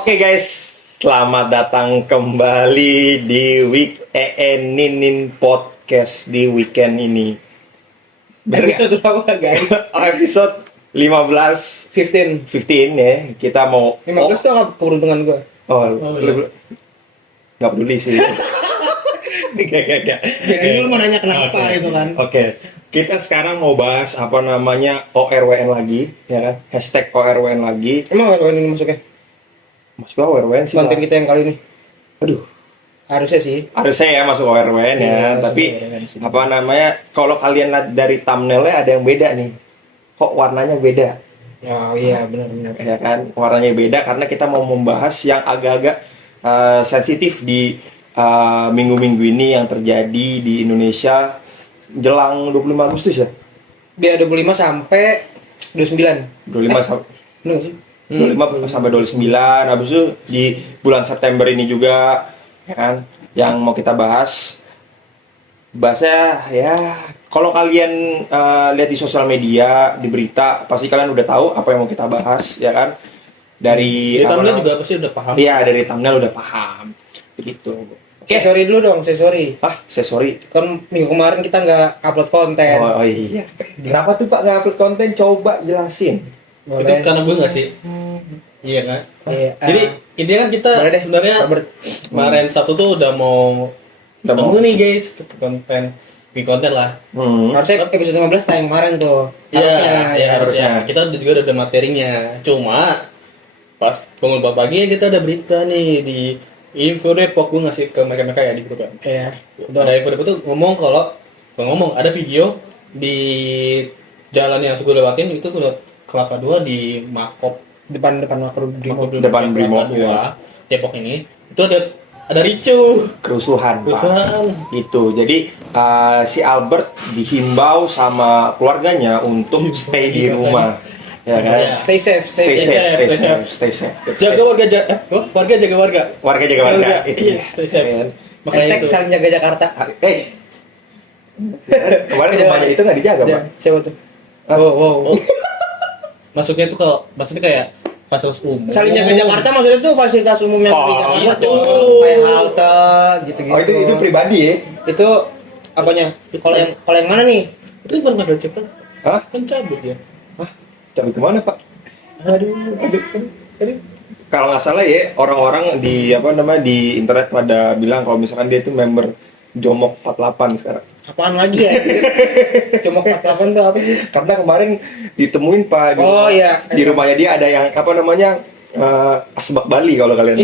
Oke guys, selamat datang kembali di Ninin Podcast di weekend ini. Bener Episode berapa guys? Episode 15 ya. Kita mau 15 tuh apa keberuntungan gue? nggak peduli sih. Kayak lu mau nanya kenapa gitu kan? Oke. Kita sekarang mau bahas apa namanya ORWN lagi, ya kan? Hashtag ORWN lagi. Emang ORWN ini masuknya? Masuk ORWN sih. Konten kita yang kali ini? Aduh. Harusnya sih. Harusnya ya masuk ORWN ya, Iya, tapi ORWN sih. apa namanya? Kalau kalian lihat dari thumbnailnya ada yang beda nih. Kok warnanya beda? Oh iya benar-benar. Ya kan, warnanya beda karena kita mau membahas yang agak-agak sensitif di minggu-minggu ini yang terjadi di Indonesia jelang 25 Agustus ya. Biar 25 sampai 29. 25 sampai Benar nggak sih? 25 sampai 29, habis itu di bulan September ini juga, ya kan, yang mau kita bahas. Bahasnya ya, kalau kalian lihat di sosial media, di berita, pasti kalian udah tahu apa yang mau kita bahas, ya kan? Dari thumbnail juga pasti udah paham. Iya, dari thumbnail udah paham. Begitu. Saya sorry dulu dong, saya sorry. Saya sorry. Kan minggu kemarin kita nggak upload konten. Oh iya. Kenapa tuh Pak nggak upload konten? Coba jelasin. Boleh. Itu karena gue nggak sih? Iya kan? Iya. Jadi intinya kan kita Boleh deh. sebenarnya kemarin Sabtu tuh udah mau ketemu nih guys, ke konten, bikin konten lah. Harusnya episode 15 tayang kemarin tuh. Iya, harusnya. Kita juga udah ada materinya. Cuma pas bangun pagi kita ada berita nih di Info Depok, gue ngasih ke mereka ya di grup kan. Iya. Ada Info Depok tuh ngomong ada video di jalan yang gue lewatin itu udah Kelapa 2 di Makop Depan Makro Brimob. Depan Brimob, Kelapa 2 ya. Depok ini itu ada ricu Kerusuhan, Pak. kerusuhan. Gitu. Jadi si Albert dihimbau sama keluarganya untuk stay di rumah. Ya kan? Iya. Stay safe, Stay safe. safe. Jaga warga jaga warga. Warga jaga warga. Itu Iya, ya. stay safe. Ya kan? Makanya Hashtag itu. saling jaga Jakarta. Kemarin rumahnya itu nggak dijaga, Pak. Siapa tuh? Oh. Maksudnya kayak fasilitas umum. Saling jaga Jakarta maksudnya tuh fasilitas umum yang di Jakarta itu. tuh kayak halte gitu-gitu. Oh, itu pribadi ya? Itu apanya? Kalau yang mana nih? Itu kan ada cepet. Hah? Kan cabut ya. Cabut kemana, Pak? Aduh. Kalau nggak salah ya, orang-orang di di internet pada bilang kalau misalkan dia itu member Jomok 48 sekarang. Apaan lagi ya? Cuma 48 tuh apa sih? Karena kemarin ditemuin Pak di, Oh, iya. di rumahnya dia ada yang asbak Bali kalau kalian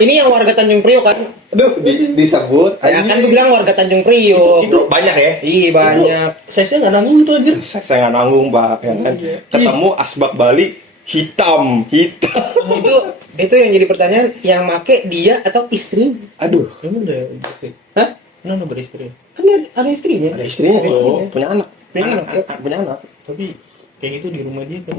Ini yang warga Tanjung Priok kan? Aduh, disebut. Ya kan gue bilang warga Tanjung Priok. Itu banyak ya. Iya banyak. Saya nggak nanggung itu anjir. Saya nggak nanggung, Pak, ya kan. Ketemu asbak Bali hitam. Itu yang jadi pertanyaan, yang make dia atau istri? Aduh, Emang udah beristri? Hah? Emang udah beristri? Kan dia ada istrinya. ada istrinya, Ada istrinya. punya anak. Punya anak, ya. Punya anak. Tapi kayak gitu di rumah dia kan.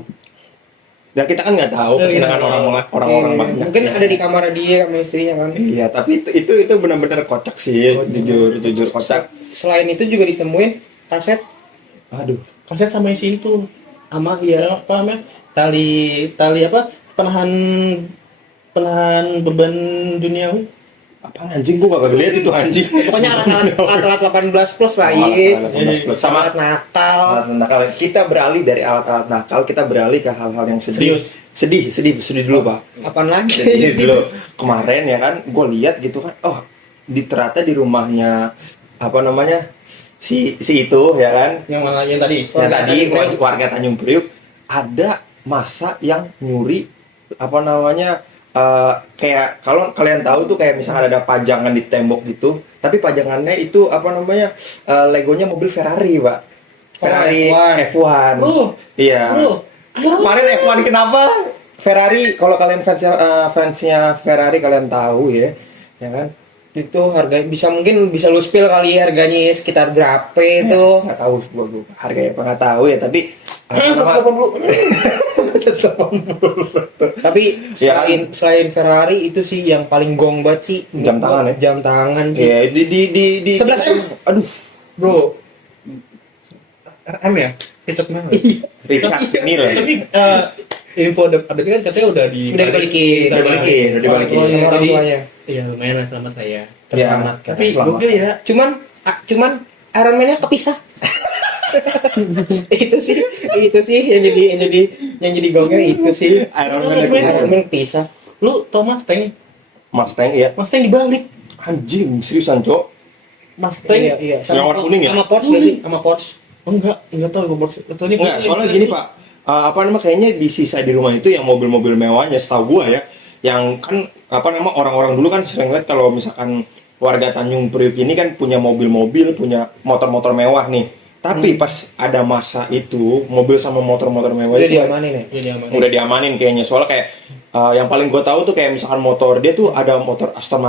Dan kita kan nggak tahu kesenangan orang-orang banyak. Mungkin ada di kamar dia sama istrinya kan. Iya, tapi itu benar-benar kocak sih, jujur kocak. Selain itu juga ditemuin kaset Aduh, Kaset sama isi itu. Sama ya apa namanya? Tali apa? Penahan beban duniawi. apaan anjing, gua gak lihat itu anjing. pokoknya alat 18 plus lah Oh, iya. alat 18 plus. Sama Alat nakal. alat nakal. Kita beralih dari alat-alat nakal, kita beralih ke hal-hal yang Serius. sedih dulu, Pak. Apaan lagi? Sedih dulu. Kemarin ya kan, gue lihat gitu kan, ternyata di rumahnya si itu ya kan, Yang mana yang tadi? warga Tanjung Priok ada masa yang nyuri kayak kalau kalian tahu tuh kayak misalnya ada pajangan di tembok gitu, tapi pajangannya itu legonya mobil Ferrari, Pak. Ferrari F1. Bro. Iya. Kemarin F1 kenapa? Ferrari, kalau kalian fansnya Ferrari kalian tahu ya kan? Itu harga mungkin bisa lu spill kali ya, harganya sekitar berapa itu? Nggak tahu gua harganya apa nggak tahu ya, tapi 180. Tapi Ya, selain Ferrari itu sih yang paling gong banget sih Jam tangan ya? Jam tangan sih. ya di 11M. aduh, Bro, RM ya? Richard Mille. Richard Mille. Tapi info ada kan katanya udah dibalikin. sama Udah dibalikin. orang tuanya. Sama orang Jadi, tuanya. iya lumayan lah sama saya. Terselamat. Ya, Tapi selamat. juga ya, Cuman Iron Man-nya kepisah. itu sih yang jadi gongnya itu sih. Iron Man Iron Man kepisah. lu tau Mustang ya. Mustang dibalik. Anjing, seriusan, Cok. Mustang Iya. Yang warna kuning ya? Sama Porsche nggak sih? Sama Porsche. oh, enggak tahu gue Porsche. Atau ini Enggak, soalnya gini, Pak. Apa nama kayaknya di sisa di rumah itu yang mobil-mobil mewahnya setahu gua ya. Yang kan apa nama orang-orang dulu kan sering lihat kalau misalkan warga Tanjung Priok ini kan punya mobil-mobil, punya motor-motor mewah nih. Tapi pas ada masa itu mobil sama motor-motor mewah Udah itu diamanin ya? Iya dia aman. udah diamanin kayaknya. Soalnya kayak yang paling gua tahu tuh kayak misalkan motor dia tuh ada motor Aston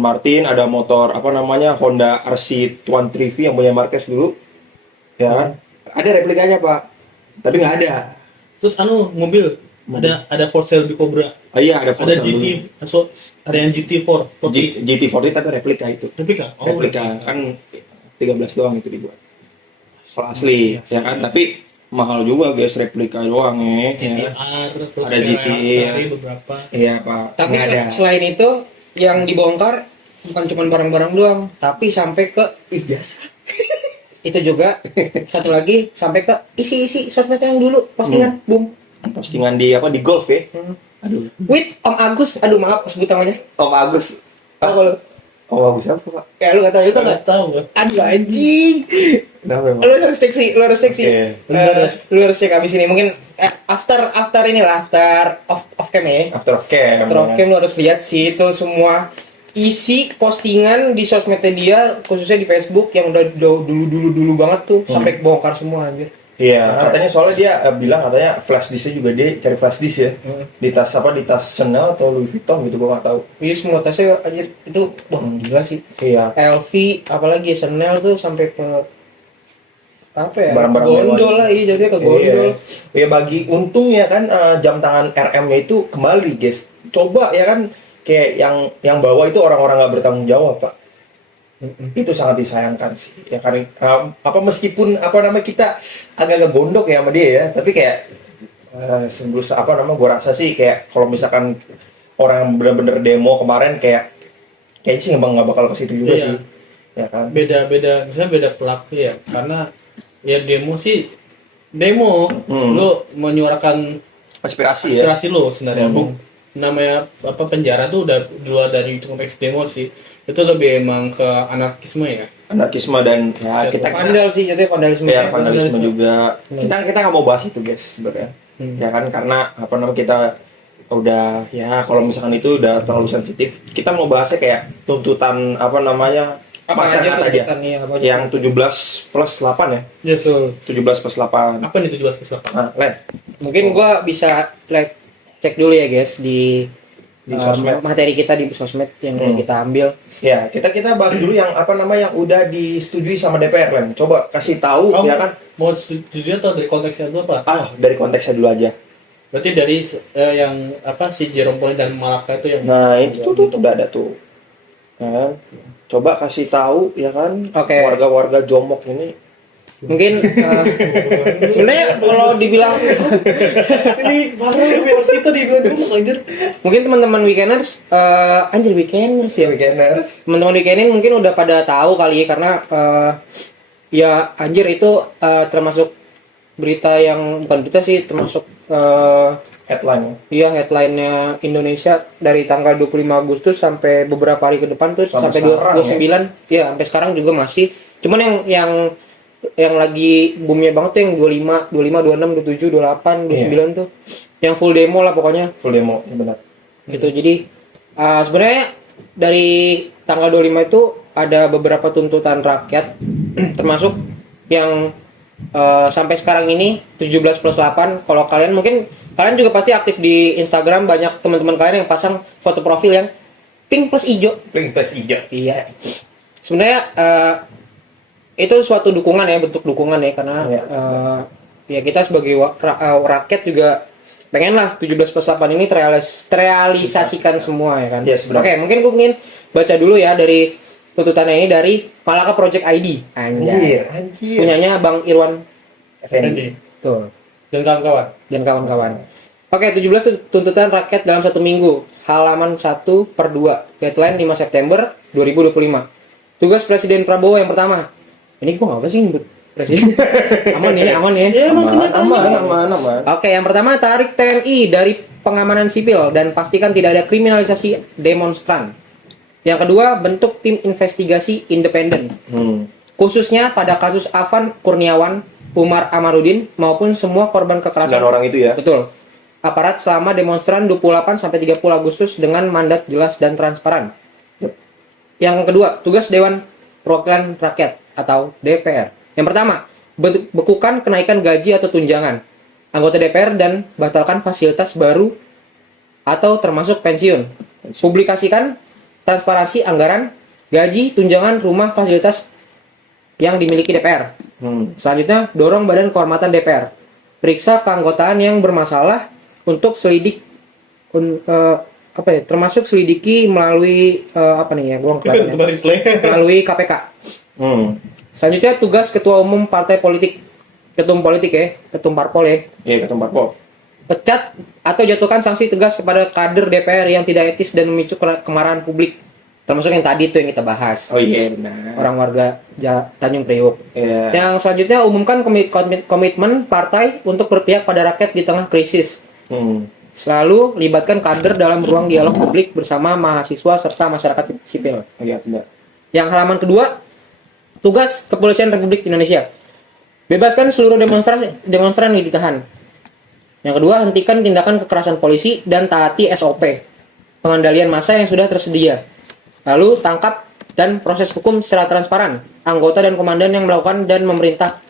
Martin, ada motor apa namanya Honda RC130V yang punya Marquez dulu. Ya kan? Ada replikanya, Pak. Tapi nggak ada. Terus mobil ada for sale di Cobra. Iya, ada Ada ada yang GT4. GT40 tapi replika itu. Replika. Replika kan 13 doang itu dibuat. Asli, ya kan? Tapi mahal juga guys replika doang ya. GTR terus Ada GT, Ferrari beberapa. Iya, Pak. Tapi Nggak ada. selain itu yang dibongkar bukan cuma barang-barang doang, tapi sampai ke ijazah. itu juga satu lagi sampai ke isi-isi sosmed yang dulu postingan boom Postingan di apa di golf ya. Aduh. with Om Agus, aduh maaf sebut namanya. Om Agus. Tahu kalau Om Agus siapa, Pak? ya lu nggak tahu itu nggak? Enggak tahu gue. Aduh anjing, Kenapa emang? lu harus cek sih, lu harus cek sih. Oke. Lu harus cek abis ini mungkin after inilah after off cam ya. After of cam. After off cam lu harus lihat sih itu semua isi postingan di sosmednya dia, khususnya di Facebook yang udah dulu banget tuh sampai kebongkar semua anjir. Iya, katanya soalnya dia bilang katanya flash disknya juga dia cari flash disk ya. Di tas apa? Di tas Chanel atau Louis Vuitton gitu gua nggak tahu. Iya semua tasnya anjir itu wah gila sih. Iya. LV apalagi Chanel tuh sampai ke apa ya? Barang-barang Ke gondol mewah. lah, iya jadinya ke gondol. Ya bagi untung ya kan jam tangan RM-nya itu kembali guys. Coba ya kan kayak yang bawa itu orang-orang nggak bertanggung jawab, Pak. Itu sangat disayangkan sih ya kan apa meskipun apa nama kita agak-agak gondok ya sama dia ya, tapi kayak apa nama gua rasa sih kayak kalau misalkan orang yang bener-bener demo kemarin kayaknya sih emang nggak bakal ke situ juga Iya. sih ya kan. Beda misalnya beda pelaku ya, karena ya demo lu menyuarakan Aspirasi ya. aspirasi lo sebenarnya. Namanya apa penjara tuh udah di luar dari konteks demo sih. Itu lebih emang ke anarkisme ya. Anarkisme dan ya kita Vandal sih jadinya vandalisme. ya vandalisme juga. Kita nggak mau bahas itu guys sebenarnya. Ya kan karena apa namanya kita udah ya kalau misalkan itu udah terlalu sensitif. Kita mau bahasnya kayak tuntutan apa namanya masyarakat aja. Yang 17 plus 8 ya. Yes. 17 plus 8. Apa nih 17 plus 8? Nah, Len, Mungkin gua bisa cek dulu ya guys di sosmed. materi kita di sosmed yang udah kita ambil. Ya, kita bahas dulu yang apa namanya yang udah disetujui sama DPR, Len. Coba kasih tahu ya kan. Mau setuju atau dari konteksnya dulu apa? Dari konteksnya dulu aja. Berarti dari yang apa si Jerome Pauline dan Malaka itu yang Nah, itu tuh udah ada tuh. Kan? Coba kasih tahu ya kan Oke. warga-warga Jomok ini. Mungkin sebenarnya kalau dibilang ini baru harus kita dibilang dulu anjir. mungkin teman-teman weekenders anjir weekenders ya. Weekenders. Teman-teman weekendin mungkin udah pada tahu kali ya karena ya anjir itu termasuk berita yang bukan berita sih termasuk Headline. iya headline-nya Indonesia dari tanggal 25 Agustus sampai beberapa hari ke depan tuh Sampai sampai sekarang, 29 ya sampai sekarang juga masih. Cuman yang lagi boomnya banget tuh yang 25, 26, 27, 28, 29 tuh yang full demo lah pokoknya. Full demo, ya benar. Gitu. Jadi sebenarnya dari tanggal 25 itu ada beberapa tuntutan rakyat termasuk yang sampai sekarang ini 17 plus 8. Kalau kalian mungkin kalian juga pasti aktif di Instagram, banyak teman-teman kalian yang pasang foto profil yang pink plus hijau. Pink plus hijau. Iya. Sebenarnya itu suatu dukungan ya, bentuk dukungan ya karena ya kita sebagai rakyat juga pengen lah 17 plus 8 ini terrealisasikan semua ya kan. Yes, benar. Oke, mungkin gue ingin baca dulu ya dari tuntutannya ini dari Malaka Project ID. Anjir. Punyanya Bang Irwan Effendi. Betul. dan kawan-kawan. dan kawan-kawan. Oke, 17 tuntutan rakyat dalam 1 minggu. Halaman 1/2. Deadline 5 September 2025. Tugas Presiden Prabowo yang pertama. Ini gua ngapa sih nyebut presiden? Aman ya. Ya emang kenyataannya. aman. Oke, yang pertama tarik TNI dari pengamanan sipil dan pastikan tidak ada kriminalisasi demonstran. Yang kedua, bentuk tim investigasi independen. Khususnya pada kasus Afan Kurniawan, Umar Amarudin maupun semua korban kekerasan. 9 orang itu ya. Betul. Aparat selama demonstran 28 sampai 30 Agustus dengan mandat jelas dan transparan. Yang kedua, tugas Dewan Perwakilan Rakyat atau DPR. Yang pertama, bekukan kenaikan gaji atau tunjangan anggota DPR dan batalkan fasilitas baru atau termasuk pensiun. Publikasikan transparansi anggaran, gaji, tunjangan, rumah, fasilitas yang dimiliki DPR. Selanjutnya, dorong Badan Kehormatan DPR. Periksa keanggotaan yang bermasalah untuk selidik termasuk selidiki melalui melalui KPK. Selanjutnya tugas Ketua Umum Partai Politik, ketum parpol ya. Iya, ketum parpol. Pecat atau jatuhkan sanksi tegas kepada kader DPR yang tidak etis dan memicu kemarahan publik. Termasuk yang tadi itu yang kita bahas. Oh iya, benar. Orang warga Tanjung Priok. Iya. Yang selanjutnya umumkan komitmen partai untuk berpihak pada rakyat di tengah krisis. Selalu libatkan kader dalam ruang dialog publik bersama mahasiswa serta masyarakat sipil. Iya, tidak. Yang halaman kedua, tugas Kepolisian Republik Indonesia. Bebaskan seluruh demonstran yang ditahan. Yang kedua, hentikan tindakan kekerasan polisi dan taati SOP. Pengendalian massa yang sudah tersedia. Lalu tangkap dan proses hukum secara transparan anggota dan komandan yang melakukan dan memerintah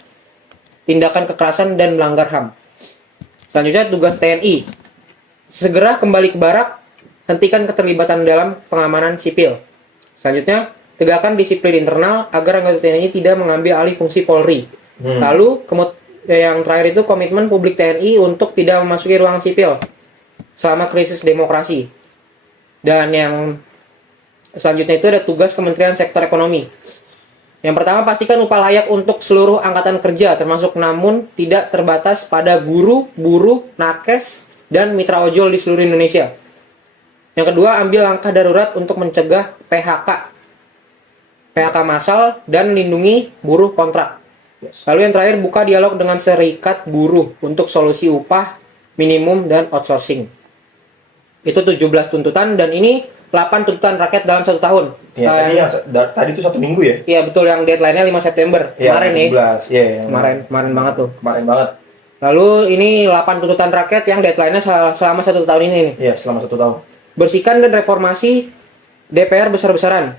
tindakan kekerasan dan melanggar HAM. Selanjutnya tugas TNI. Segera kembali ke barak, hentikan keterlibatan dalam pengamanan sipil. Selanjutnya, tegakkan disiplin internal agar anggota TNI tidak mengambil alih fungsi Polri. Lalu yang terakhir itu komitmen publik TNI untuk tidak memasuki ruang sipil selama krisis demokrasi. Dan yang selanjutnya itu ada tugas Kementerian Sektor Ekonomi. Yang pertama, pastikan upah layak untuk seluruh angkatan kerja, termasuk namun tidak terbatas pada guru, buruh, nakes, dan mitra ojol di seluruh Indonesia. Yang kedua, ambil langkah darurat untuk mencegah PHK massal dan lindungi buruh kontrak. Lalu yang terakhir, buka dialog dengan serikat buruh untuk solusi upah minimum dan outsourcing. Itu 17 tuntutan dan ini 8 tuntutan rakyat dalam 1 tahun. Iya, tadi itu 1 minggu ya? Iya betul, yang deadline-nya 5 September. Kemarin nih. Kemarin banget tuh. Kemarin banget. Lalu ini 8 tuntutan rakyat yang deadline-nya selama 1 tahun ini nih. Iya, selama 1 tahun. Bersihkan dan reformasi DPR besar-besaran.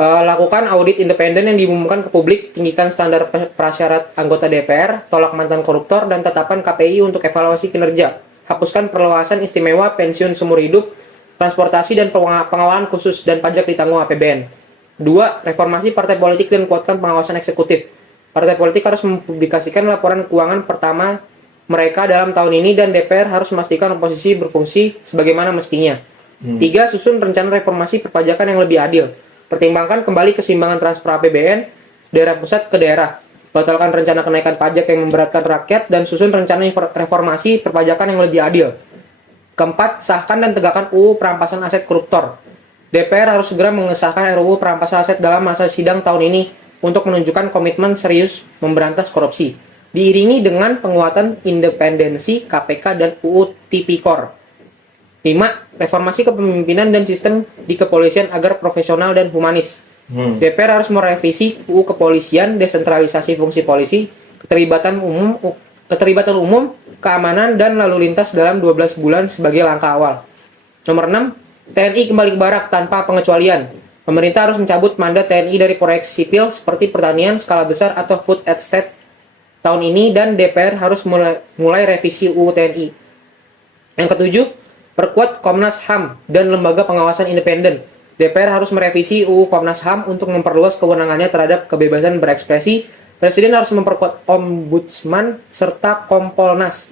Lakukan audit independen yang diumumkan ke publik, tinggikan standar prasyarat anggota DPR, tolak mantan koruptor, dan tetapkan KPI untuk evaluasi kinerja. Hapuskan perluasan istimewa pensiun seumur hidup, transportasi dan pengawalan khusus dan pajak ditanggung APBN. 2. Reformasi partai politik dan kuatkan pengawasan eksekutif. Partai politik harus mempublikasikan laporan keuangan pertama mereka dalam tahun ini dan DPR harus memastikan oposisi berfungsi sebagaimana mestinya. 3. Susun rencana reformasi perpajakan yang lebih adil. Pertimbangkan kembali keseimbangan transfer APBN daerah pusat ke daerah. Batalkan rencana kenaikan pajak yang memberatkan rakyat dan susun rencana reformasi perpajakan yang lebih adil. Keempat, sahkan dan tegakkan UU perampasan aset koruptor. DPR harus segera mengesahkan RUU perampasan aset dalam masa sidang tahun ini untuk menunjukkan komitmen serius memberantas korupsi. Diiringi dengan penguatan independensi KPK dan UU Tipikor. 5. Reformasi kepemimpinan dan sistem di kepolisian agar profesional dan humanis. DPR harus merevisi UU Kepolisian, desentralisasi fungsi polisi, keterlibatan umum, keamanan, dan lalu lintas dalam 12 bulan sebagai langkah awal. Nomor 6. TNI kembali ke barak tanpa pengecualian. Pemerintah harus mencabut mandat TNI dari proyek sipil seperti pertanian skala besar atau food estate tahun ini dan DPR harus mulai revisi UU TNI. Yang ketujuh, perkuat Komnas HAM dan lembaga pengawasan independen. DPR harus merevisi UU Komnas HAM untuk memperluas kewenangannya terhadap kebebasan berekspresi. Presiden harus memperkuat Ombudsman serta Kompolnas.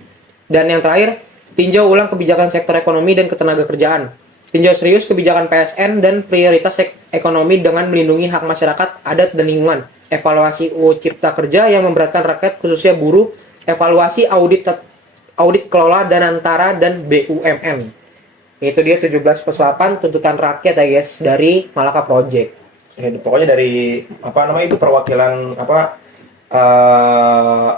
Dan yang terakhir, tinjau ulang kebijakan sektor ekonomi dan ketenagakerjaan. Tinjau serius kebijakan PSN dan prioritas ekonomi dengan melindungi hak masyarakat, adat, dan lingkungan. Evaluasi UU Cipta Kerja yang memberatkan rakyat khususnya buruh evaluasi audit kelola dan antara dan BUMN. Itu dia 17+8 tuntutan rakyat ya guys dari Malaka Project. Ya, pokoknya dari apa namanya itu perwakilan apa eh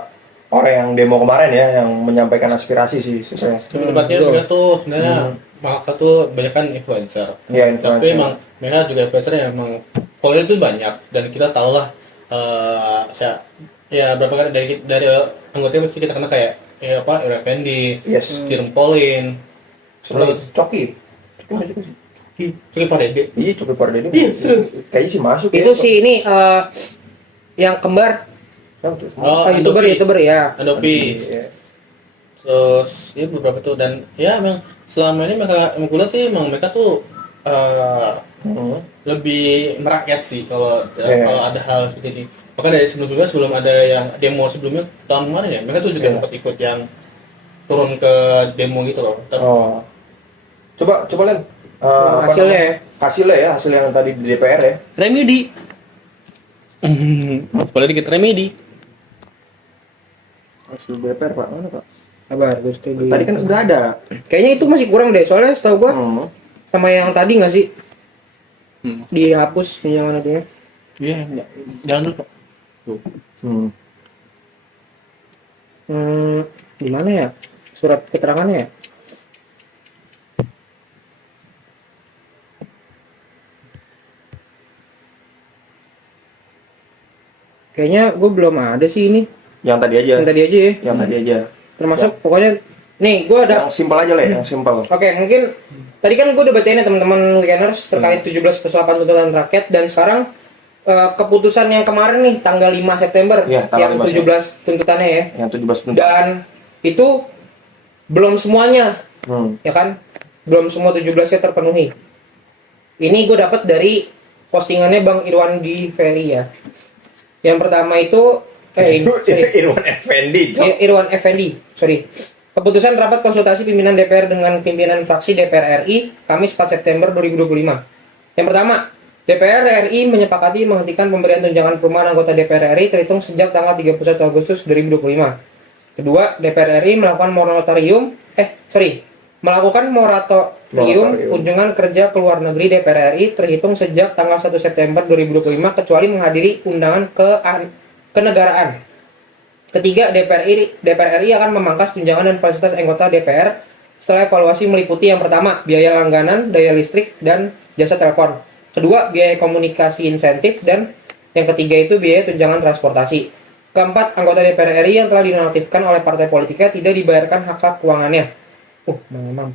orang yang demo kemarin ya, yang menyampaikan aspirasi sih supaya. Lebih tepatnya betul. mereka tuh sebenarnya Malaka tuh banyak kan influencer. Iya, Tapi influencer. emang mereka juga influencer yang emang follower itu banyak dan kita tahu lah ya berapa kali dari anggotanya pasti kita kenal kayak ya apa Ira Effendi, Yes. Jerome Pauline, Terus Coki. Coki Pardede. Iya, Coki Pardede. Iya, serius. Kayaknya sih masuk Itu ya. sih ini yang kembar Oh, YouTuber ya. Andovi. Iya. Terus ya beberapa tuh dan ya emang selama ini mereka emang kuliah sih emang mereka tuh Hmm. lebih merakyat sih kalau Iya. kalau ada hal seperti ini. Bahkan dari sebelum ada yang demo sebelumnya tahun kemarin ya, mereka tuh juga Iya. sempat ikut yang turun ke demo gitu loh. Oh. Coba Len. Apa Hasilnya namanya? Hasilnya ya, hasil yang tadi di DPR ya. Remedi. Boleh dikit remedi. Hasil DPR Pak, mana Pak? Sabar, terus kayak Tadi kan udah ada. Kayaknya itu masih kurang deh, soalnya setahu gua Hmm. sama yang tadi nggak sih? Dihapus yang itu. Iya, jangan lupa. Tuh. Hmm. Di mana ya? Surat keterangannya ya? Kayaknya gue belum ada sih ini. Yang tadi aja. Yang tadi aja ya. Yang tadi aja. Termasuk pokoknya nih gue ada. Yang simpel aja lah, yang simpel. Oke, mungkin tadi kan gue udah bacain ya teman-teman Weekenders terkait 17+8 tuntutan rakyat dan sekarang keputusan yang kemarin nih tanggal 5 September Iya, tanggal yang 5 17 tuntutannya ya. Yang 17 menit. Dan itu belum semuanya ya kan? Belum semua 17-nya terpenuhi. Ini gue dapat dari postingannya Bang Irwan di Ferry ya. Yang pertama itu Irwan Effendi, Cok. Irwan Effendi, sorry. Keputusan rapat konsultasi pimpinan DPR dengan pimpinan fraksi DPR RI Kamis 4 September 2025. Yang pertama, DPR RI menyepakati menghentikan pemberian tunjangan perumahan anggota DPR RI terhitung sejak tanggal 31 Agustus 2025. Kedua, DPR RI melakukan moratorium kunjungan kerja ke luar negeri DPR RI terhitung sejak tanggal 1 September 2025 kecuali menghadiri undangan kenegaraan. Ketiga, DPR RI akan memangkas tunjangan dan fasilitas anggota DPR setelah evaluasi meliputi yang pertama, biaya langganan, daya listrik, dan jasa telepon. Kedua, biaya komunikasi insentif, dan yang ketiga itu biaya tunjangan transportasi. Keempat, anggota DPR RI yang telah dinonaktifkan oleh partai politiknya tidak dibayarkan hak keuangannya. Memang.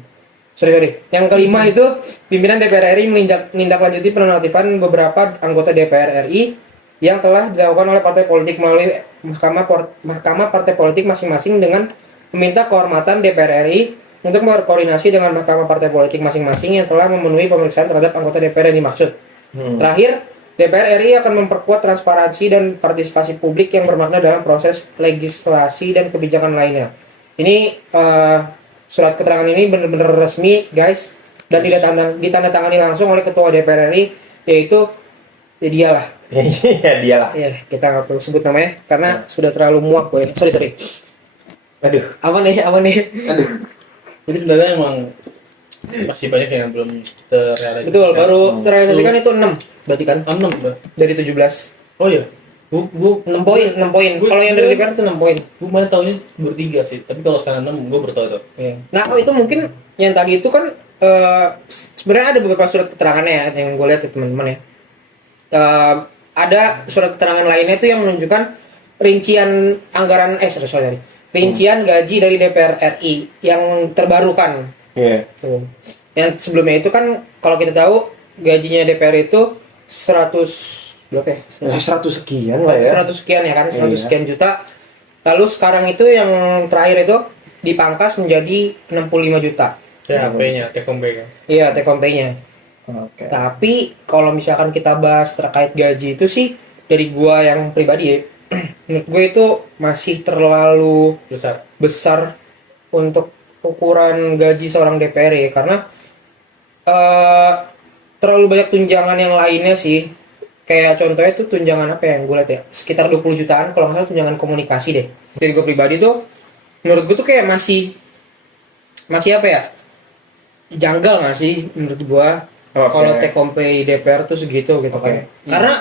Sorry. Yang kelima itu, pimpinan DPR RI menindaklanjuti penonaktifan beberapa anggota DPR RI yang telah dilakukan oleh partai politik melalui mahkamah partai politik masing-masing dengan meminta kehormatan DPR RI untuk berkoordinasi dengan mahkamah partai politik masing-masing yang telah memenuhi pemeriksaan terhadap anggota DPR yang dimaksud. Terakhir, DPR RI akan memperkuat transparansi dan partisipasi publik yang bermakna dalam proses legislasi dan kebijakan lainnya. Ini surat keterangan ini benar-benar resmi, guys, dan ditandatangani langsung oleh Ketua DPR RI, yaitu dia lah. Iya, dia lah. Ya, kita nggak perlu sebut namanya karena sudah terlalu muak gue. Sorry. Aduh. Apa nih? Aduh. Jadi sebenarnya emang masih banyak yang belum terrealisasi. Betul, baru terrealisasikan itu 6. Berarti kan 6 Mbak. dari 17. Oh iya. Gua 6 poin. Kalau yang dari DPR itu 6 poin. mana tahunnya bertiga sih, tapi kalau sekarang 6 gue bertahu tuh. Iya. Nah, itu mungkin yang tadi itu kan sebenarnya ada beberapa surat keterangannya ya yang gue lihat ya teman-teman ya. Ada surat keterangan lainnya itu yang menunjukkan rincian anggaran rincian gaji dari DPR RI yang terbarukan. Iya. Tuh. Yang sebelumnya itu kan kalau kita tahu gajinya DPR itu 100 berapa ya? 100 sekian lah ya. 100 sekian ya kan, 100 Iya. sekian juta. Lalu sekarang itu yang terakhir itu dipangkas menjadi 65 juta. THP-nya, take home pay-nya. Iya, take home pay-nya. Oke. Tapi kalau misalkan kita bahas terkait gaji itu sih dari gua yang pribadi ya, menurut gue itu masih terlalu besar untuk ukuran gaji seorang DPR ya, karena terlalu banyak tunjangan yang lainnya sih. Kayak contohnya tuh tunjangan apa ya yang gue lihat ya, sekitar 20 jutaan kalau nggak salah tunjangan komunikasi deh. Dari gue pribadi tuh menurut gue tuh kayak masih apa ya, janggal nggak sih menurut gua Oke. kalau take home pay DPR tuh segitu gitu Oke. kan. Karena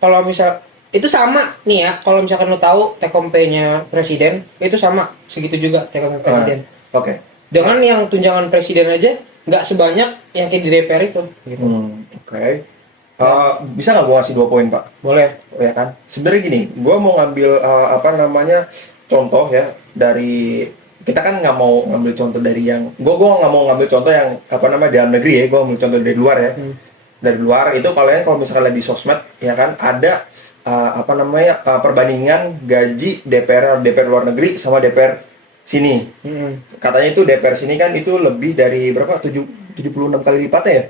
kalau misal itu sama nih ya, kalau misalkan lo tahu take home pay-nya presiden itu sama segitu juga take home pay presiden. Oke. Dengan yang tunjangan presiden aja nggak sebanyak yang kayak di DPR itu gitu. Oke. Bisa nggak gua ngasih 2 poin, Pak? Boleh. Ya kan? Sebenarnya gini, gua mau ngambil apa namanya contoh ya dari kita kan nggak mau ngambil contoh dari yang gua nggak mau ngambil contoh yang apa namanya dalam negeri ya, gua ngambil contoh dari luar ya. Dari luar itu kalian kalau misalkan lihat di sosmed ya kan ada apa namanya perbandingan gaji DPR luar negeri sama DPR sini. Katanya itu DPR sini kan itu lebih dari berapa? 76 kali lipatnya ya?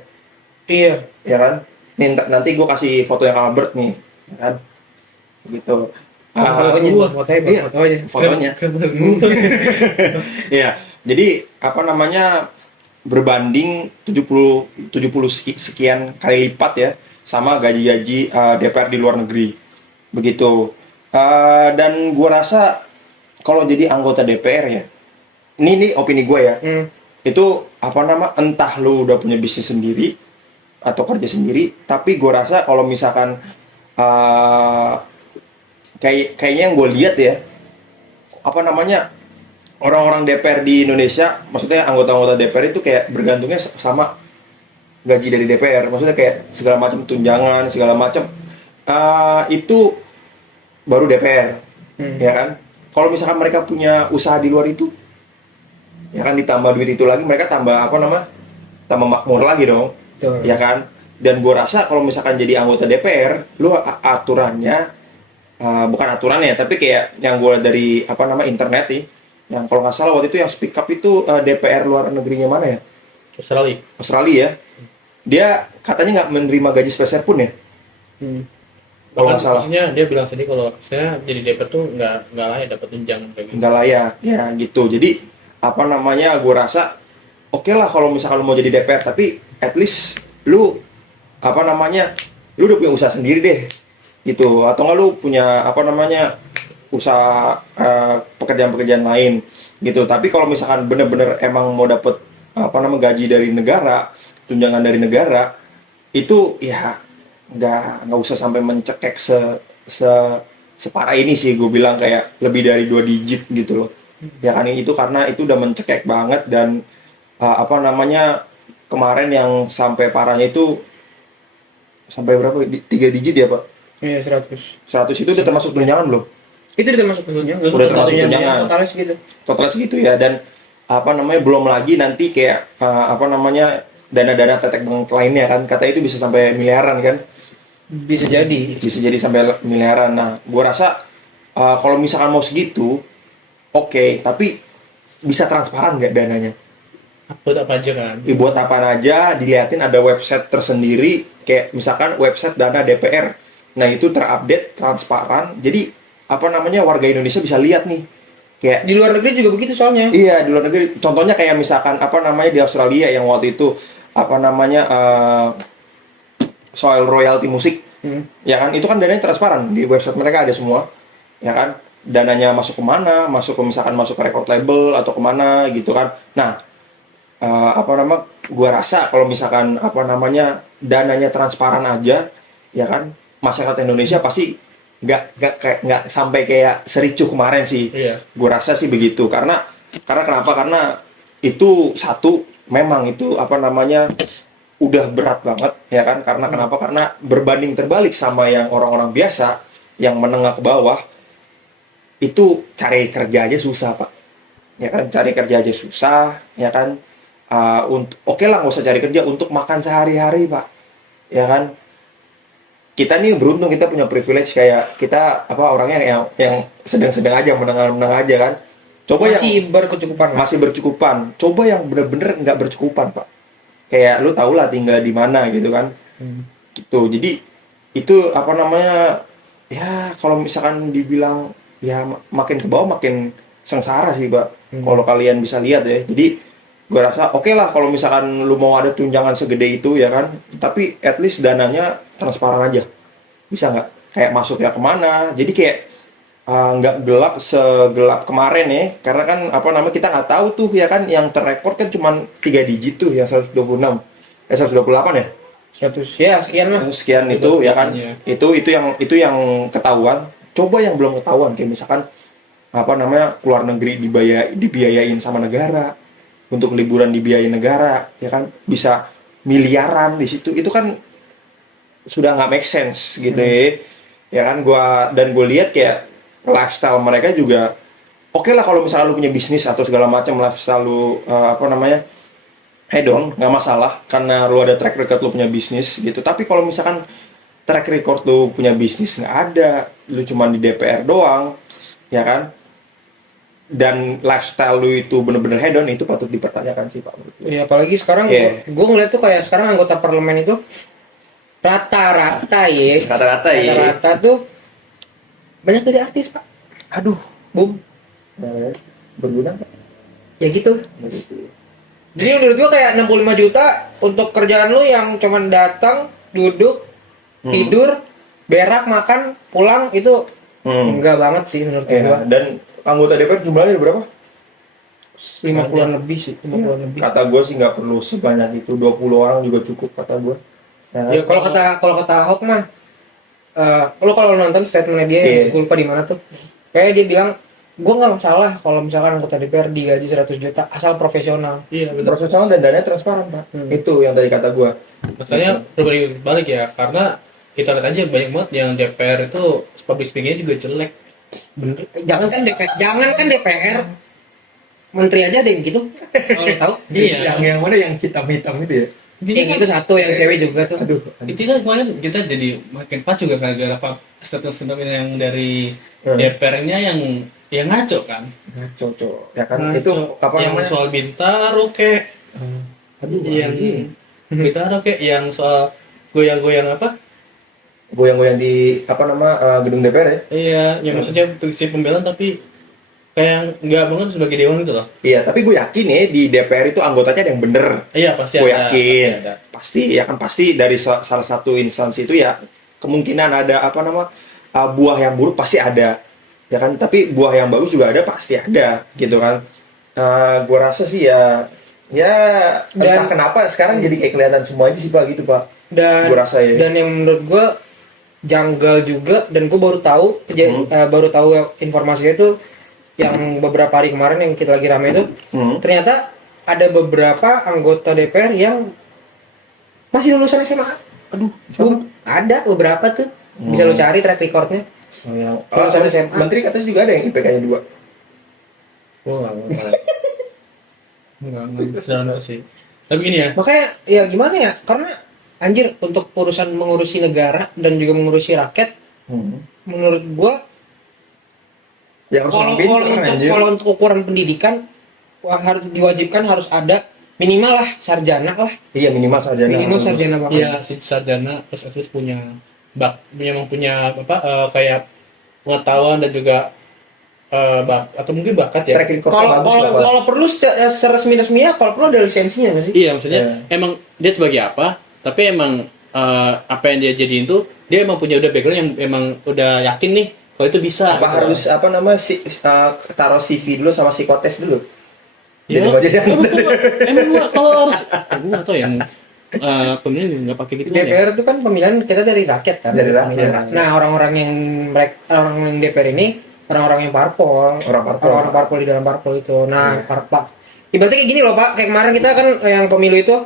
Iya. Ya kan? Nih, nanti gue kasih foto yang Albert nih, ya kan? Gitu. Fotonya, iya, foto aja. fotonya. Iya. Jadi apa namanya berbanding 70 sekian kali lipat ya sama gaji-gaji DPR di luar negeri. Begitu. Dan gue rasa kalau jadi anggota DPR ya, ini opini gue ya, itu apa nama entah lu udah punya bisnis sendiri atau kerja sendiri, tapi gue rasa kalau misalkan kayaknya yang gue lihat ya, apa namanya orang-orang DPR di Indonesia, maksudnya anggota-anggota DPR itu kayak bergantungnya sama gaji dari DPR, maksudnya kayak segala macam tunjangan segala macam itu baru DPR, ya kan? Kalau misalkan mereka punya usaha di luar itu, ya kan ditambah duit itu lagi, mereka tambah apa nama, tambah makmur lagi dong. Betul. Ya kan? Dan gue rasa kalau misalkan jadi anggota DPR, lu aturannya bukan aturannya, tapi kayak yang gue lihat dari apa nama internet nih, yang kalau nggak salah waktu itu yang speak up itu DPR luar negerinya mana ya? Australia ya. Dia katanya nggak menerima gaji sepeser pun ya. Kalau nggak salah. Maksudnya dia bilang tadi kalau saya jadi DPR tuh nggak layak dapat tunjangan kayak gitu. Nggak layak, ya gitu. Jadi apa namanya? Gue rasa oke lah kalau misalkan lu mau jadi DPR, tapi at least lu apa namanya? Lu udah punya usaha sendiri deh, gitu. Atau nggak lu punya apa namanya? Usaha pekerjaan-pekerjaan lain, gitu. Tapi kalau misalkan bener-bener emang mau dapet apa namanya gaji dari negara, tunjangan dari negara, itu ya nggak usah sampai mencekek separah ini sih, gue bilang kayak lebih dari 2 digit gitu loh. Ya kan itu karena itu udah mencekek banget dan apa namanya kemarin yang sampai parahnya itu sampai berapa? 3 digit ya Pak? Iya 100. 100 itu udah termasuk tunjangan belum? Itu udah termasuk tunjangan. Udah termasuk tunjangan. Totalnya segitu. Totalnya segitu ya, dan apa namanya belum lagi nanti kayak apa namanya dana-dana tetek bengek lainnya kan, kata itu bisa sampai miliaran kan. Bisa jadi Sampai miliaran. Nah, gue rasa kalau misalkan mau segitu, oke, tapi bisa transparan nggak dananya? Buat apa aja kan? Buat apa aja, dilihatin ada website tersendiri, kayak misalkan website dana DPR. Nah, itu terupdate, transparan. Jadi, apa namanya, warga Indonesia bisa lihat nih. Kayak di luar negeri juga begitu soalnya. Iya, di luar negeri. Contohnya kayak misalkan, apa namanya, di Australia yang waktu itu, apa namanya, soal royalti musik, ya kan itu kan dananya transparan di website mereka ada semua, ya kan dananya masuk kemana, masuk ke misalkan masuk ke record label atau kemana gitu kan. Nah apa nama, gua rasa kalau misalkan apa namanya dananya transparan aja, ya kan masyarakat Indonesia pasti nggak sampai kayak sericuh kemarin sih. Iya. Gua rasa sih begitu karena kenapa? Karena itu satu memang itu apa namanya udah berat banget ya kan, karena kenapa, karena berbanding terbalik sama yang orang-orang biasa yang menengah ke bawah itu cari kerja aja susah Pak, ya kan, cari kerja aja susah ya kan. Untuk oke lah nggak usah cari kerja, untuk makan sehari-hari Pak, ya kan. Kita nih beruntung kita punya privilege kayak kita apa orangnya yang sedang-sedang aja, menengah-menengah aja kan. Coba masih yang berkecukupan. masih bercukupan, coba yang bener-bener nggak bercukupan Pak. Kayak lu tau lah tinggal di mana gitu kan. Gitu. Jadi itu apa namanya ya kalau misalkan dibilang ya makin ke bawah makin sengsara sih Pak. Kalau kalian bisa lihat ya. Jadi gue rasa oke lah kalau misalkan lu mau ada tunjangan segede itu ya kan, tapi at least dananya transparan aja. Bisa nggak? Kayak masuknya kemana? Jadi kayak nggak gelap segelap kemarin ya, karena kan apa namanya kita nggak tahu tuh ya kan, yang terrekord kan cuma 3 digit tuh, yang 126, 128 ya, 100 ya sekian lah. sekian itu ya kan, Iya. itu yang ketahuan. Coba yang belum ketahuan kayak misalkan apa namanya keluar negeri dibiayain sama negara, untuk liburan dibiayain negara ya kan, bisa miliaran di situ, itu kan sudah nggak make sense gitu ya kan. Gue lihat kayak lifestyle mereka juga oke lah, kalau misalnya lu punya bisnis atau segala macam lifestyle lu apa namanya hedon, nggak masalah karena lu ada track record lu punya bisnis gitu. Tapi kalau misalkan track record lu punya bisnis nggak ada, lu cuma di DPR doang ya kan, dan lifestyle lu itu bener-bener hedon, itu patut dipertanyakan sih Pak menurut gue. Ya apalagi sekarang Iya. gue ngeliat tuh kayak sekarang anggota parlemen itu rata-rata ya. Rata-rata ya. Rata-rata tuh banyak dari artis Pak. Aduh, Bum. berguna nggak? Ya gitu. Jadi menurut gua kayak 65 juta untuk kerjaan lu yang cuman datang, duduk, tidur, berak, makan, pulang, itu enggak banget sih menurut Ya, gua. dan anggota DPR jumlahnya ada berapa? 50-an lebih sih, 50-an lebih. Kata gue sih nggak perlu sebanyak itu, 20 orang juga cukup kata gue. Ya kalau kata Ahok mah lu kalau nonton statementnya dia, gue lupa di mana tuh. Kayak dia bilang, gue nggak masalah kalau misalkan anggota DPR digaji 100 juta asal profesional. Iya, benar. Profesional dan dananya transparan Pak. Itu yang tadi kata gue. Masalahnya berbalik balik ya, karena kita lihat aja banyak banget yang DPR itu public speaking-nya juga jelek. Bener. Jangan kan DPR, menteri aja ada yang gitu. Kalau lu tahu. Iya. Yang mana yang hitam-hitam itu ya? Yang itu satu, yang cewek juga tuh. Aduh. Itu kan kemarin kita jadi makin pas juga gara-gara apa statement yang dari DPR-nya yang ngaco kan. Ngaco, ya kan. Ngaco. Itu apa yang namanya? soal Bintaro kek. Aduh, yang anjing. Bintaro kek, yang soal goyang-goyang apa? Goyang-goyang di apa nama gedung DPR ya? Iya, yang maksudnya fungsi pembelaan tapi kayak nggak banget sebagai dewan gitu loh. Iya, tapi gue yakin ya di DPR itu anggotanya ada yang bener. Iya, pasti Gue ada. yakin. Pasti ada. Pasti ya kan, pasti dari salah satu instansi itu ya kemungkinan ada apa nama buah yang buruk pasti ada. Ya kan, tapi buah yang bagus juga ada, pasti ada gitu kan. Gue rasa sih ya entah kenapa sekarang jadi kayak kelihatan semua aja sih Pak gitu Pak. Dan Gue rasa ya. Dan yang menurut gue janggal juga, dan gue baru tahu informasinya itu yang beberapa hari kemarin yang kita lagi rame itu, ternyata ada beberapa anggota DPR yang masih lulusan SMA. Aduh, ada beberapa tuh, bisa lu cari track recordnya. Lulusan SMA. Menteri katanya juga ada yang IPK-nya 2. Oh, nggak bisa sih. Tapi gini ya. Makanya ya gimana ya? Karena anjir, untuk urusan mengurusi negara dan juga mengurusi rakyat, menurut gua Ya kalau untuk ukuran pendidikan harus diwajibkan harus ada minimal lah sarjana lah. Iya, minimal sarjana. Minimal sarjana banget. Iya, si sarjana terus at least punya memang punya kayak pengetahuan dan juga atau mungkin bakat ya. Kalau perlu seresmi-resminya, kalau perlu ada lisensinya nggak sih? Iya, maksudnya emang dia sebagai apa? Tapi emang apa yang dia jadiin tuh dia emang punya udah background yang emang udah yakin nih kalau itu bisa. Apa gitu. harus apa nama taruh CV dulu sama psikotes dulu? Ya, Jadi emang gua kalau harus gue nggak tahu yang pemilihan nggak pakai gitu DPR itu kan pemilihan kita dari rakyat kan. Dari rakyat. Nah, orang yang DPR ini orang-orang yang parpol. Orang parpol di dalam parpol itu. Nah, ibaratnya kayak gini loh Pak, kayak kemarin kita kan yang pemilu itu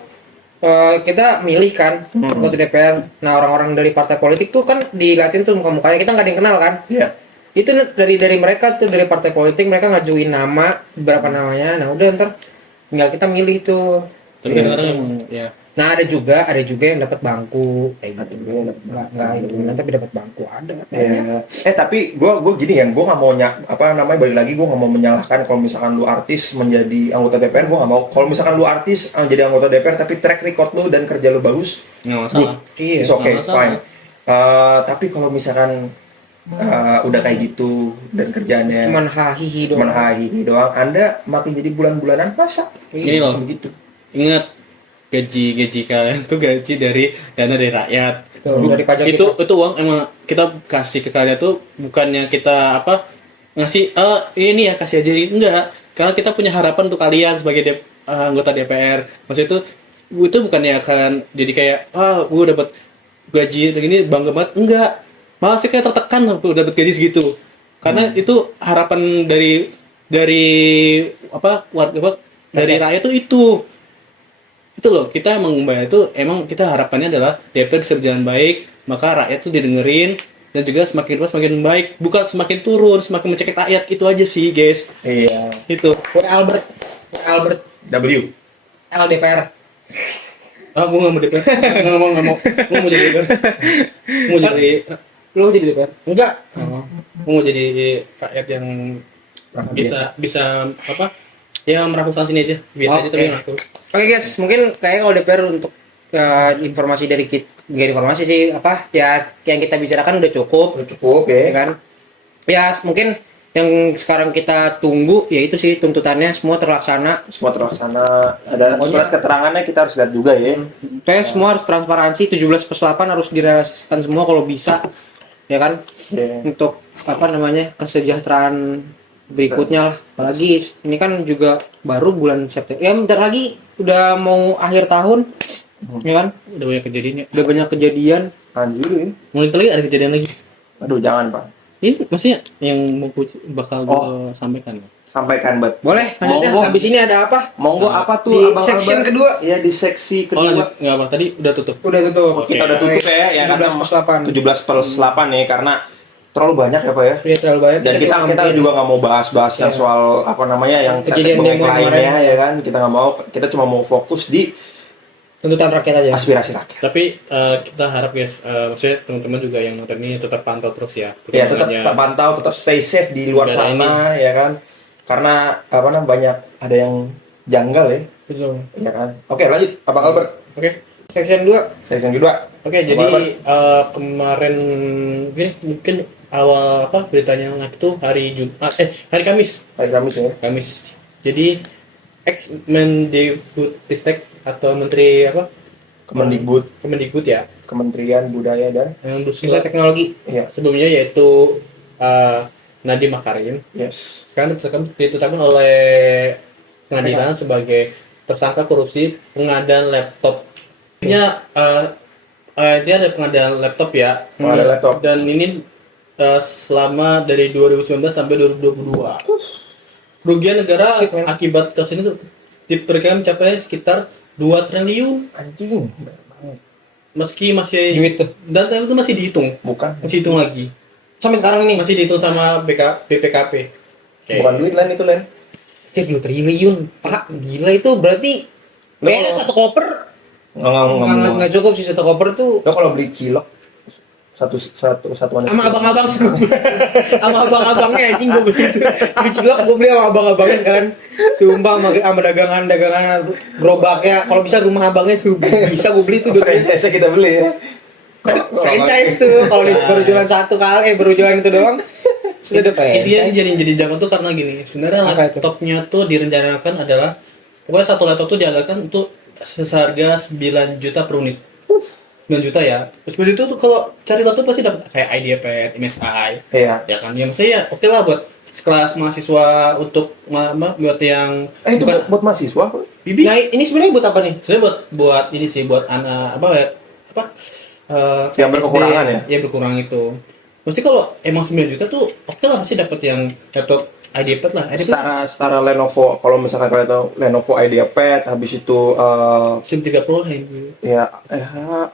kita milih kan anggota DPR. Nah, orang-orang dari partai politik tuh kan diliatin tuh muka-mukanya, kita nggak ada yang kenal kan. Iya. Itu dari mereka tuh, dari partai politik mereka ngajuin nama, beberapa namanya. Nah, udah ntar tinggal kita milih tuh. tapi kan orang emang ya. Nah, ada juga yang dapat bangku kayak gitu. Nggak itu, tapi dapat bangku ada. Ya. Tapi gue gini ya, gue nggak mau balik lagi, gue nggak mau menyalahkan kalau misalkan lu artis menjadi anggota DPR, gue nggak mau. Kalau misalkan lu artis jadi anggota DPR tapi track record lu dan kerja lu bagus, Nggak masalah. Iya, it's okay, nggak masalah. fine. Tapi kalau misalkan udah kayak gitu dan kerjaannya cuman hahihi doang, Anda makin jadi bulan-bulanan masa Gini loh. begitu. Ingat gaji kalian tuh gaji dari dana dari rakyat. Tuh, dari pajak Itu uang emang kita kasih ke kalian tuh bukannya kita ngasih ini ya kasih aja enggak, karena kita punya harapan untuk kalian sebagai anggota DPR. Maksudnya itu bukannya kalian jadi kayak gue dapat gaji begini bangga banget, enggak, malah sih kayak tertekan untuk dapat gaji segitu, karena itu harapan dari warga dari rakyat tuh itu loh. Kita emang membayar itu, emang kita harapannya adalah DPR bisa berjalan baik, maka rakyat tuh didengerin dan juga semakin lama semakin baik, bukan semakin turun, semakin mencekik rakyat. Itu aja sih guys. Iya. Itu Albert W. LDPR. gue nggak mau DPR, nggak mau gue mau jadi DPR, mau jadi Lo jadi DPR? enggak, Oh. gue mau jadi rakyat yang bisa ya merampok sini aja biasa aja, Oke. tapi aku Oke guys, mungkin kayaknya kalau DPR untuk informasi dari kita, nggak informasi sih, ya yang kita bicarakan udah cukup, Cukup ya ya. kan? Ya mungkin yang sekarang kita tunggu yaitu sih tuntutannya semua terlaksana. Semua terlaksana. Ada surat keterangannya kita harus lihat juga ya. Kayak semua harus transparansi, 17+8 harus direalisasikan semua kalau bisa, ya kan? Iya. Untuk kesejahteraan berikutnya lah. Apalagi ini kan juga baru bulan September. Ya bentar lagi udah mau akhir tahun, ya kan? udah banyak kejadiannya. Udah banyak kejadian. Anjir ya. Mulai lagi ada kejadian lagi. Aduh jangan Pak. Ini maksudnya yang mau bakal gue sampaikan. Sampaikan Bet. Boleh, lanjut ya. Monggo. Habis ini ada apa? Monggo apa tuh Di Abang section Albert? kedua. Ya di seksi Oh lanjut, kedua. nggak apa, tadi udah tutup. Udah tutup. Oke. Kita udah tutup ya, yang kata 17+8. 17+8 nih karena terlalu banyak ya Pak ya. Iya terlalu banyak. Dan kita juga nggak mau bahas-bahas yang Iya. soal yang Kejadian teknik demo yang lainnya kemarin. ya kan. Kita nggak mau, kita cuma mau fokus di tuntutan rakyat aja. aspirasi rakyat. Tapi kita harap guys, maksudnya teman-teman juga yang nonton ini tetap pantau terus ya. Ya tetap perkembangannya. pantau, tetap stay safe di luar Negara sana ya kan. Karena banyak ada yang janggal ya, Betul. ya kan. Oke lanjut, Abang Albert. Oke. Section 2. Section kedua. Oke, jadi kemarin mungkin awal beritanya itu hari Jumat, hari Kamis. Hari Kamis ya. Kamis. Jadi ex Mendikbudristek atau Menteri Kemendikbud, ya, Kementerian Budaya dan yang Bisa teknologi. ya. sebelumnya yaitu Nadiem Makarim. Yes. Sekarang ditetapkan oleh pengadilan sebagai tersangka korupsi pengadaan laptop. Dia ada pengadaan laptop ya. Pengadaan laptop. Dan ini selama dari 2019 sampai 2022. Kerugian negara Shit, man. akibat kasus ini diperkirakan mencapai sekitar 2 triliun. Anjing. Meski masih Duit tuh. dan itu masih dihitung, Bukan. masih hitung lagi. Sampai sekarang ini. Masih dihitung sama BPKP. Oke. Bukan duit lain itu lain. Ya 2 triliun. Pak, gila itu berarti kayaknya satu koper nggak cukup sih, satu koper tuh Lo kalau beli cilok satuan sama abang-abang. Sama abang-abangnya anjing gue beli itu. Beli cilok gue beli sama abang-abangnya kan. Sumpah sama dagangan gerobaknya. Kalau bisa rumah abangnya tuh bisa gue beli itu dua. franchise kita beli ya. Franchise tuh kalau baru jualan satu kali, baru jualan itu doang. Sudah ada Intinya franchise. jadi jangan tuh karena gini. Sebenarnya Apa itu? laptopnya tuh direncanakan adalah pokoknya satu laptop tuh dianggarkan untuk seharga 9 juta per unit. 9 juta ya. Terus itu tuh kalau cari laptop pasti dapat kayak IdeaPad, MSI. Iya. Ya kan, ya maksudnya ya oke lah buat sekelas mahasiswa untuk buat yang Itu buat mahasiswa. bibi. Nah, ini sebenarnya buat apa nih? Sebenarnya buat ini sih buat anak Yang berkekurangan ya? Ya berkurang itu. Mesti kalau emang 9 juta tuh oke lah pasti dapat yang laptop IdeaPad lah. Setara Lenovo, kalau misalkan kalian tahu Lenovo IdeaPad, habis itu SIM 30 lah ini. ya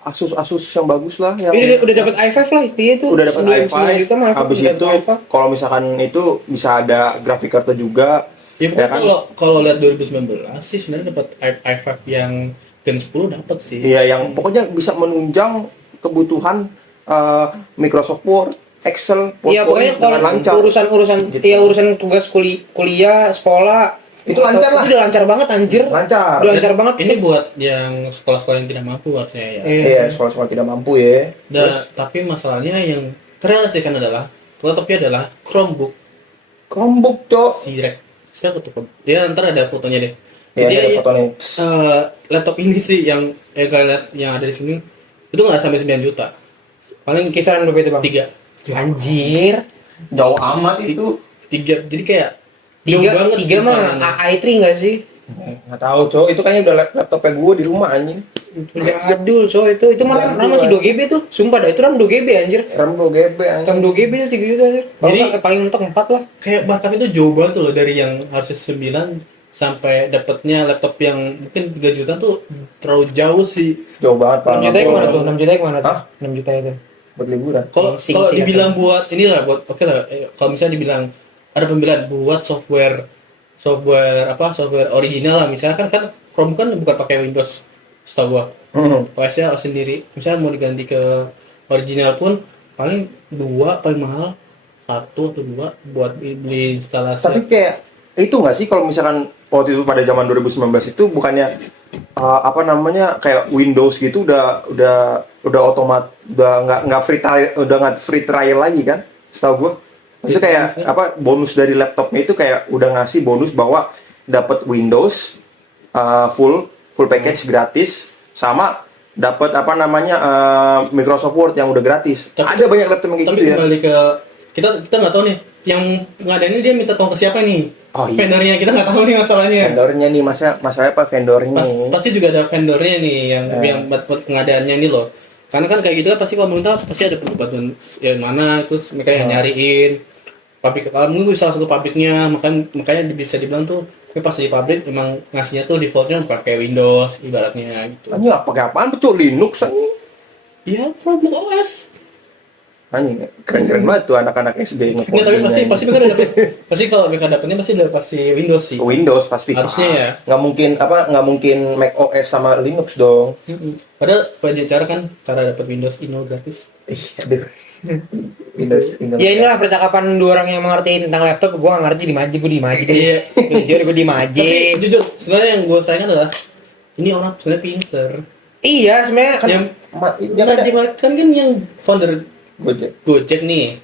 Asus yang bagus lah yang Ini udah dapat i5 lah dia itu. udah dapat 9 i5. juta mah, Habis udah itu dapat i5. kalau misalkan itu bisa ada grafik kartu juga. Ya pokoknya Ya kan? kalau lihat 2019 sih sebenarnya dapat i5 yang Gen 10 dapat sih. Iya, yang pokoknya bisa menunjang kebutuhan Microsoft Word, Excel, Iya pokoknya PowerPoint dengan lancar. kalau urusan Gitu. ya urusan tugas kuliah, sekolah Itu lancar lah. Itu udah lancar banget anjir. Lancar. Udah lancar banget. Ini buat yang sekolah-sekolah yang tidak mampu buat saya ya. Iya, sekolah-sekolah tidak mampu ya. Tapi masalahnya yang terrealisasikan adalah laptopnya adalah Chromebook Chromebook, Cok. Sirek. Siapa tuh? Ya ntar ada fotonya deh. Ya, Dia ada Photonics. laptop ini sih yang kalian lihat yang ada di sini itu nggak sampai 9 juta. Paling Kisaran berapa itu bang? 3. Anjir. Jauh amat itu. 3. Jadi kayak jauh Tiga, banget tiga mah timpalannya. i3 nggak sih? Nggak tahu, cowok. Itu kayaknya udah laptopnya gue di rumah anjing. Jadul coy itu malah RAM masih 2 GB tuh. Sumpah dah itu RAM 2 GB anjir. RAM 2 GB RAM anjing. 2 GB itu 3 juta anjir. Kalau Jadi- nggak paling mentok 4 lah. Kayak bahkan itu jauh banget tuh loh dari yang harusnya 9 sampai dapatnya laptop yang mungkin 3 juta tuh terlalu jauh sih. Jauh banget, Pak. 6 juta yang mana tuh? 6 juta yang mana tuh? Hah? 6 juta itu. Buat liburan. Kalau Sing kalau sih dibilang buat inilah buat oke lah kalau misalnya dibilang ada pembelaan buat software original lah misalnya kan Chrome kan bukan pakai Windows setahu gua. OS-nya sendiri. Misalnya mau diganti ke original pun paling 2 paling mahal 1 atau 2 buat beli instalasi. Tapi kayak itu nggak sih kalau misalkan waktu itu pada zaman 2019 itu bukannya apa namanya kayak Windows gitu udah nggak free trial lagi kan, setahu gue. Maksudnya kayak apa bonus dari laptopnya itu kayak udah ngasih bonus bahwa dapat Windows full package gratis sama dapat apa namanya Microsoft Word yang udah gratis. Ada banyak laptop yang kayak Tapi gitu ya. kembali ke kita nggak tahu nih yang ngadainnya dia minta tolong ke siapa nih? Oh, iya. Vendornya kita nggak tahu nih masalahnya. Vendornya nih masalahnya apa vendornya nih? Pasti juga ada vendornya nih yang buat pengadaannya ini loh. Karena kan kayak gitu kan pasti pemerintah pasti ada bantuan yang mana itu mereka yang nyariin pabrik mungkin salah satu pabriknya makanya bisa dibilang tuh tapi pas di pabrik emang ngasihnya tuh defaultnya pakai Windows ibaratnya gitu. Anjing pakai apaan tuh Linux anjing? Iya, Chrome OS. Anjing keren banget tuh anak-anak SD Nggak, tapi pasti mereka udah dapet. Pasti kalau mereka dapetnya pasti udah pasti Windows sih. Windows pasti Harusnya ya. nggak mungkin Mac OS sama Linux dong. Padahal banyak cara kan cara dapat Windows Inno gratis. Aduh. Windows Ya inilah percakapan dua orang yang mengerti tentang laptop. Gua nggak ngerti di maji deh. Iya. Jujur gue di maji. Tapi jujur, sebenarnya yang gue sayangkan adalah ini orang sebenarnya pinter. Iya sebenarnya kan Yang ya kan kan yang founder Gojek nih.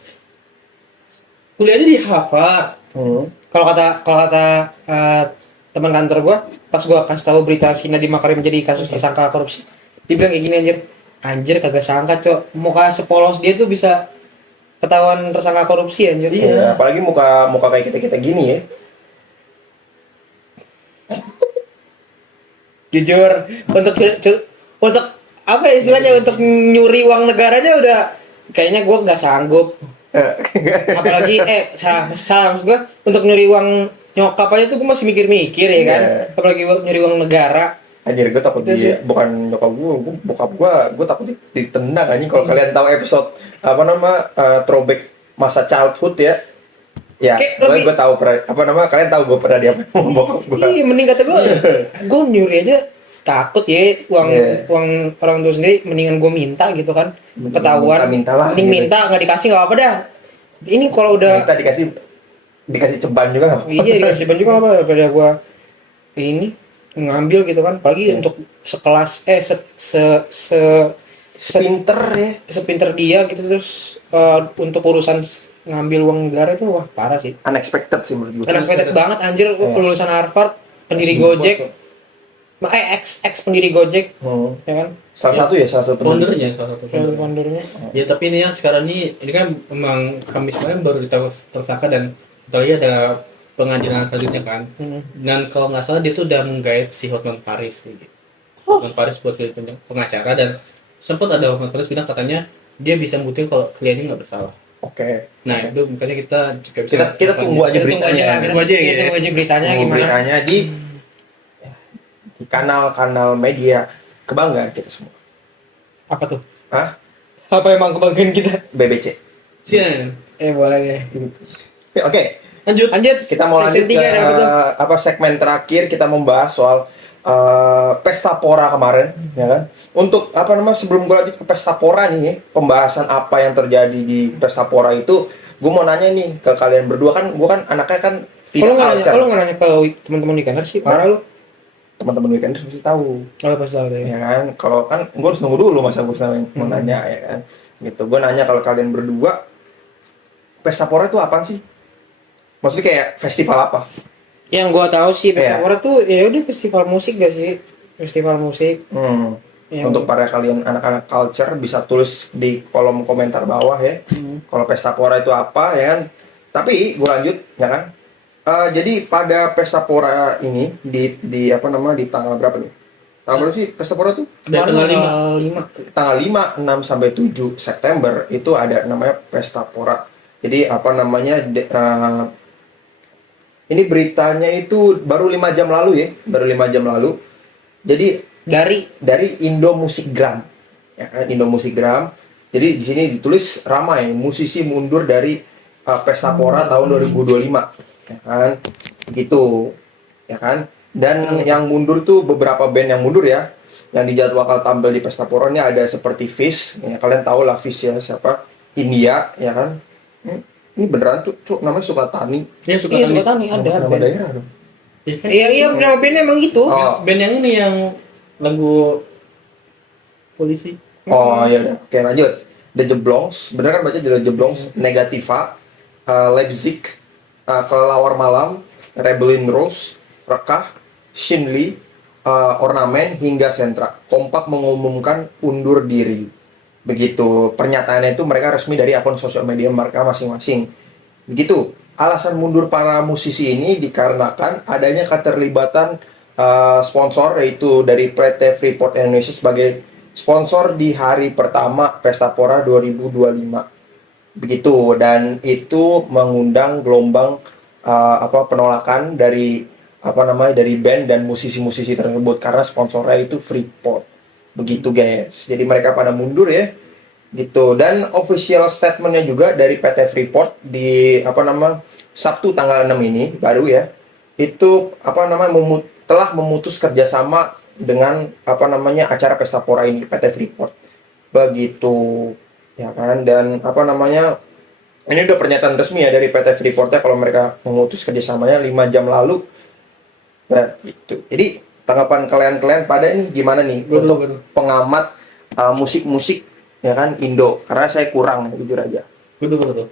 Kuliahnya di Harvard. kalau kata teman kantor gua pas gua kasih tahu berita Sina di Makarim jadi kasus tersangka korupsi, dia bilang kayak gini anjir kagak sangka cok muka sepolos dia tuh bisa ketahuan tersangka korupsi anjir. Iya, apalagi muka kayak kita gini ya. Jujur untuk apa ya istilahnya untuk nyuri uang negara aja udah kayaknya gua nggak sanggup. Apalagi salah maksud gua untuk nyuri uang nyokap aja tuh gua masih mikir-mikir ya kan. Iya. Apalagi nyuri uang negara. Anjir gue takut dia bukan nyokap bokap gue takut ditendang anjing kalau kalian tahu episode apa nama throwback masa childhood ya. Ya, gue tahu kalian tahu gue pernah diapain sama bokap gue. Iya, mending kata gue nyuri aja takut ya uang orang tua sendiri mendingan gue minta gitu kan ketahuan minta mending gitu. minta nggak dikasih nggak apa dah ini kalau udah Minta dikasih ceban juga nggak? iya dikasih ceban juga nggak apa daripada gue ini ngambil gitu kan apalagi untuk sekelas Sepinter ya. sepinter dia gitu terus untuk urusan ngambil uang negara itu wah parah sih Unexpected sih menurut gue. unexpected banget anjir lulusan Harvard pendiri Gojek ex pendiri Gojek ya kan Salah satu Foundernya salah satu founder. foundernya Ya tapi ini ya sekarang ini kan memang kami sekarang baru tersangka dan kita lihat ada pengadilan selanjutnya kan. Dan kalau nggak salah dia tuh udah menggait si Hotman Paris gitu. Hotman Paris buat jadi pengacara dan sempat ada Hotman Paris bilang katanya dia bisa membuktikan kalau kliennya nggak bersalah. Oke. Nah itu makanya kita juga bisa Kita tunggu aja beritanya. tunggu aja beritanya Tunggu gimana beritanya di kanal-kanal media kebanggaan kita semua. apa tuh Hah? apa emang kebanggaan kita BBC. Sian. boleh deh Oke. Lanjut. Season Kita mau lanjut ke 3 ada apa tuh? segmen terakhir kita membahas soal Pesta Pora kemarin, ya kan? Untuk sebelum gue lanjut ke Pesta Pora nih, pembahasan apa yang terjadi di Pesta Pora itu, gue mau nanya nih ke kalian berdua kan, gue kan anaknya kan kalau nggak nanya ke teman-teman di kantor sih parah lu teman-teman weekend pasti tahu, kalau pas tahu deh ya kan? Kalau kan gue harus nunggu dulu masa gue mau nanya, ya kan? Gitu, gue nanya kalau kalian berdua Pesta Pora itu apa sih? Maksudnya kayak festival apa? Yang gua tahu sih Iya. Pesta Pora tuh ya udah festival musik gak sih? Festival musik. Yang Untuk para kalian anak-anak culture bisa tulis di kolom komentar bawah ya. Kalau pesta pora itu apa ya kan? Tapi gue lanjut ya kan. Jadi pada pesta pora ini di apa nama di tanggal berapa nih? Tanggal berapa sih pesta pora tuh? Dari tanggal 5. 5. Tanggal 5, 6 sampai 7 September itu ada namanya pesta pora. Jadi apa namanya ini beritanya itu baru 5 jam lalu ya, baru 5 jam lalu. Jadi dari Indo Musikgram, ya kan, Indo Musikgram. Jadi di sini ditulis ramai musisi mundur dari Pesta Pora tahun 2025, ya kan, gitu, ya kan. Dan yang mundur tuh beberapa band yang mundur ya, yang dijadwalkan tampil di Pesta Pora ini ada seperti Fish, ya kalian tahu lah Fish ya siapa, India, ya kan. Ini beneran tuh, cuk, namanya Sukatani. Ya suka Iya, Sukatani ada. Nama band. daerah dong. Iya, nama bandnya emang gitu. Oh. Band yang ini yang lagu polisi. Oh ya udah, oke lanjut. The Jeblongs, bener kan baca The Jeblongs, Negativa, Leipzig, Kelelawar Malam, Rebellion Rose, Rekah, Shinli, Ornamen hingga Sentra. Kompak mengumumkan undur diri. Begitu pernyataannya itu mereka resmi dari akun sosial media mereka masing-masing. Begitu. Alasan mundur para musisi ini dikarenakan adanya keterlibatan sponsor yaitu dari PT Freeport Indonesia sebagai sponsor di hari pertama Pesta Pora 2025. Begitu, dan itu mengundang gelombang penolakan dari dari band dan musisi-musisi tersebut karena sponsornya itu Freeport. Begitu guys. Jadi mereka pada mundur ya. Gitu. Dan official statementnya juga dari PT Freeport di Sabtu tanggal 6 ini baru ya. Itu telah memutus kerjasama dengan acara Pesta Pora ini PT Freeport. Begitu, ya kan. Dan ini udah pernyataan resmi ya dari PT Freeport ya kalau mereka memutus kerjasamanya 5 jam lalu. Nah, gitu. Jadi tanggapan kalian pada ini gimana nih untuk pengamat musik-musik ya kan Indo, karena saya kurang jujur aja. Betul.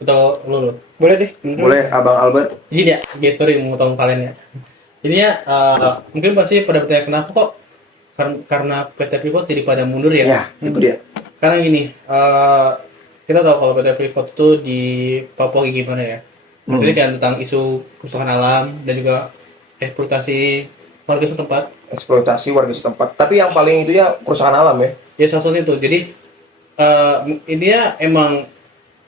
Atau lu. Boleh deh. Boleh Abang Albert. Jadi ya, guys, sorry memotong kalian ya. Jadi ya, mungkin pasti pada bertanya kenapa kok karena PT Freeport jadi pada mundur ya? Ya, itu dia. Karena gini, kita tahu kalau PT Freeport itu di Papua gimana ya? Jadi kan tentang isu kerusakan alam dan juga eksploitasi warga setempat. Eksploitasi warga setempat. Tapi yang paling itu ya kerusakan alam ya. Ya salah satu itu. Jadi intinya emang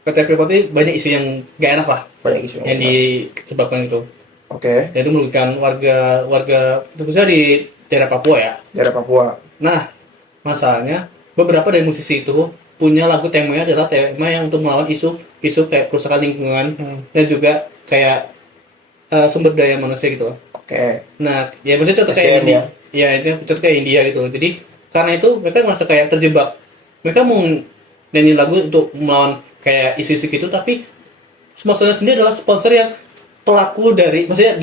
PT Freeport ini banyak isu yang gak enak lah Banyak isu yang disebabkan itu. Oke. Dan itu merugikan warga khususnya di daerah Papua ya. Daerah Papua. Nah, masalahnya beberapa dari musisi itu punya lagu temanya adalah tema yang untuk melawan isu kayak kerusakan lingkungan dan juga kayak sumber daya manusia gitu loh. Oke. Nah, ya maksudnya contoh kayak India. Ya, itu contoh kayak India gitu. Jadi karena itu mereka merasa kayak terjebak. Mereka mau nyanyi lagu untuk melawan kayak isu-isu gitu, tapi sponsornya sendiri adalah sponsor yang pelaku dari, maksudnya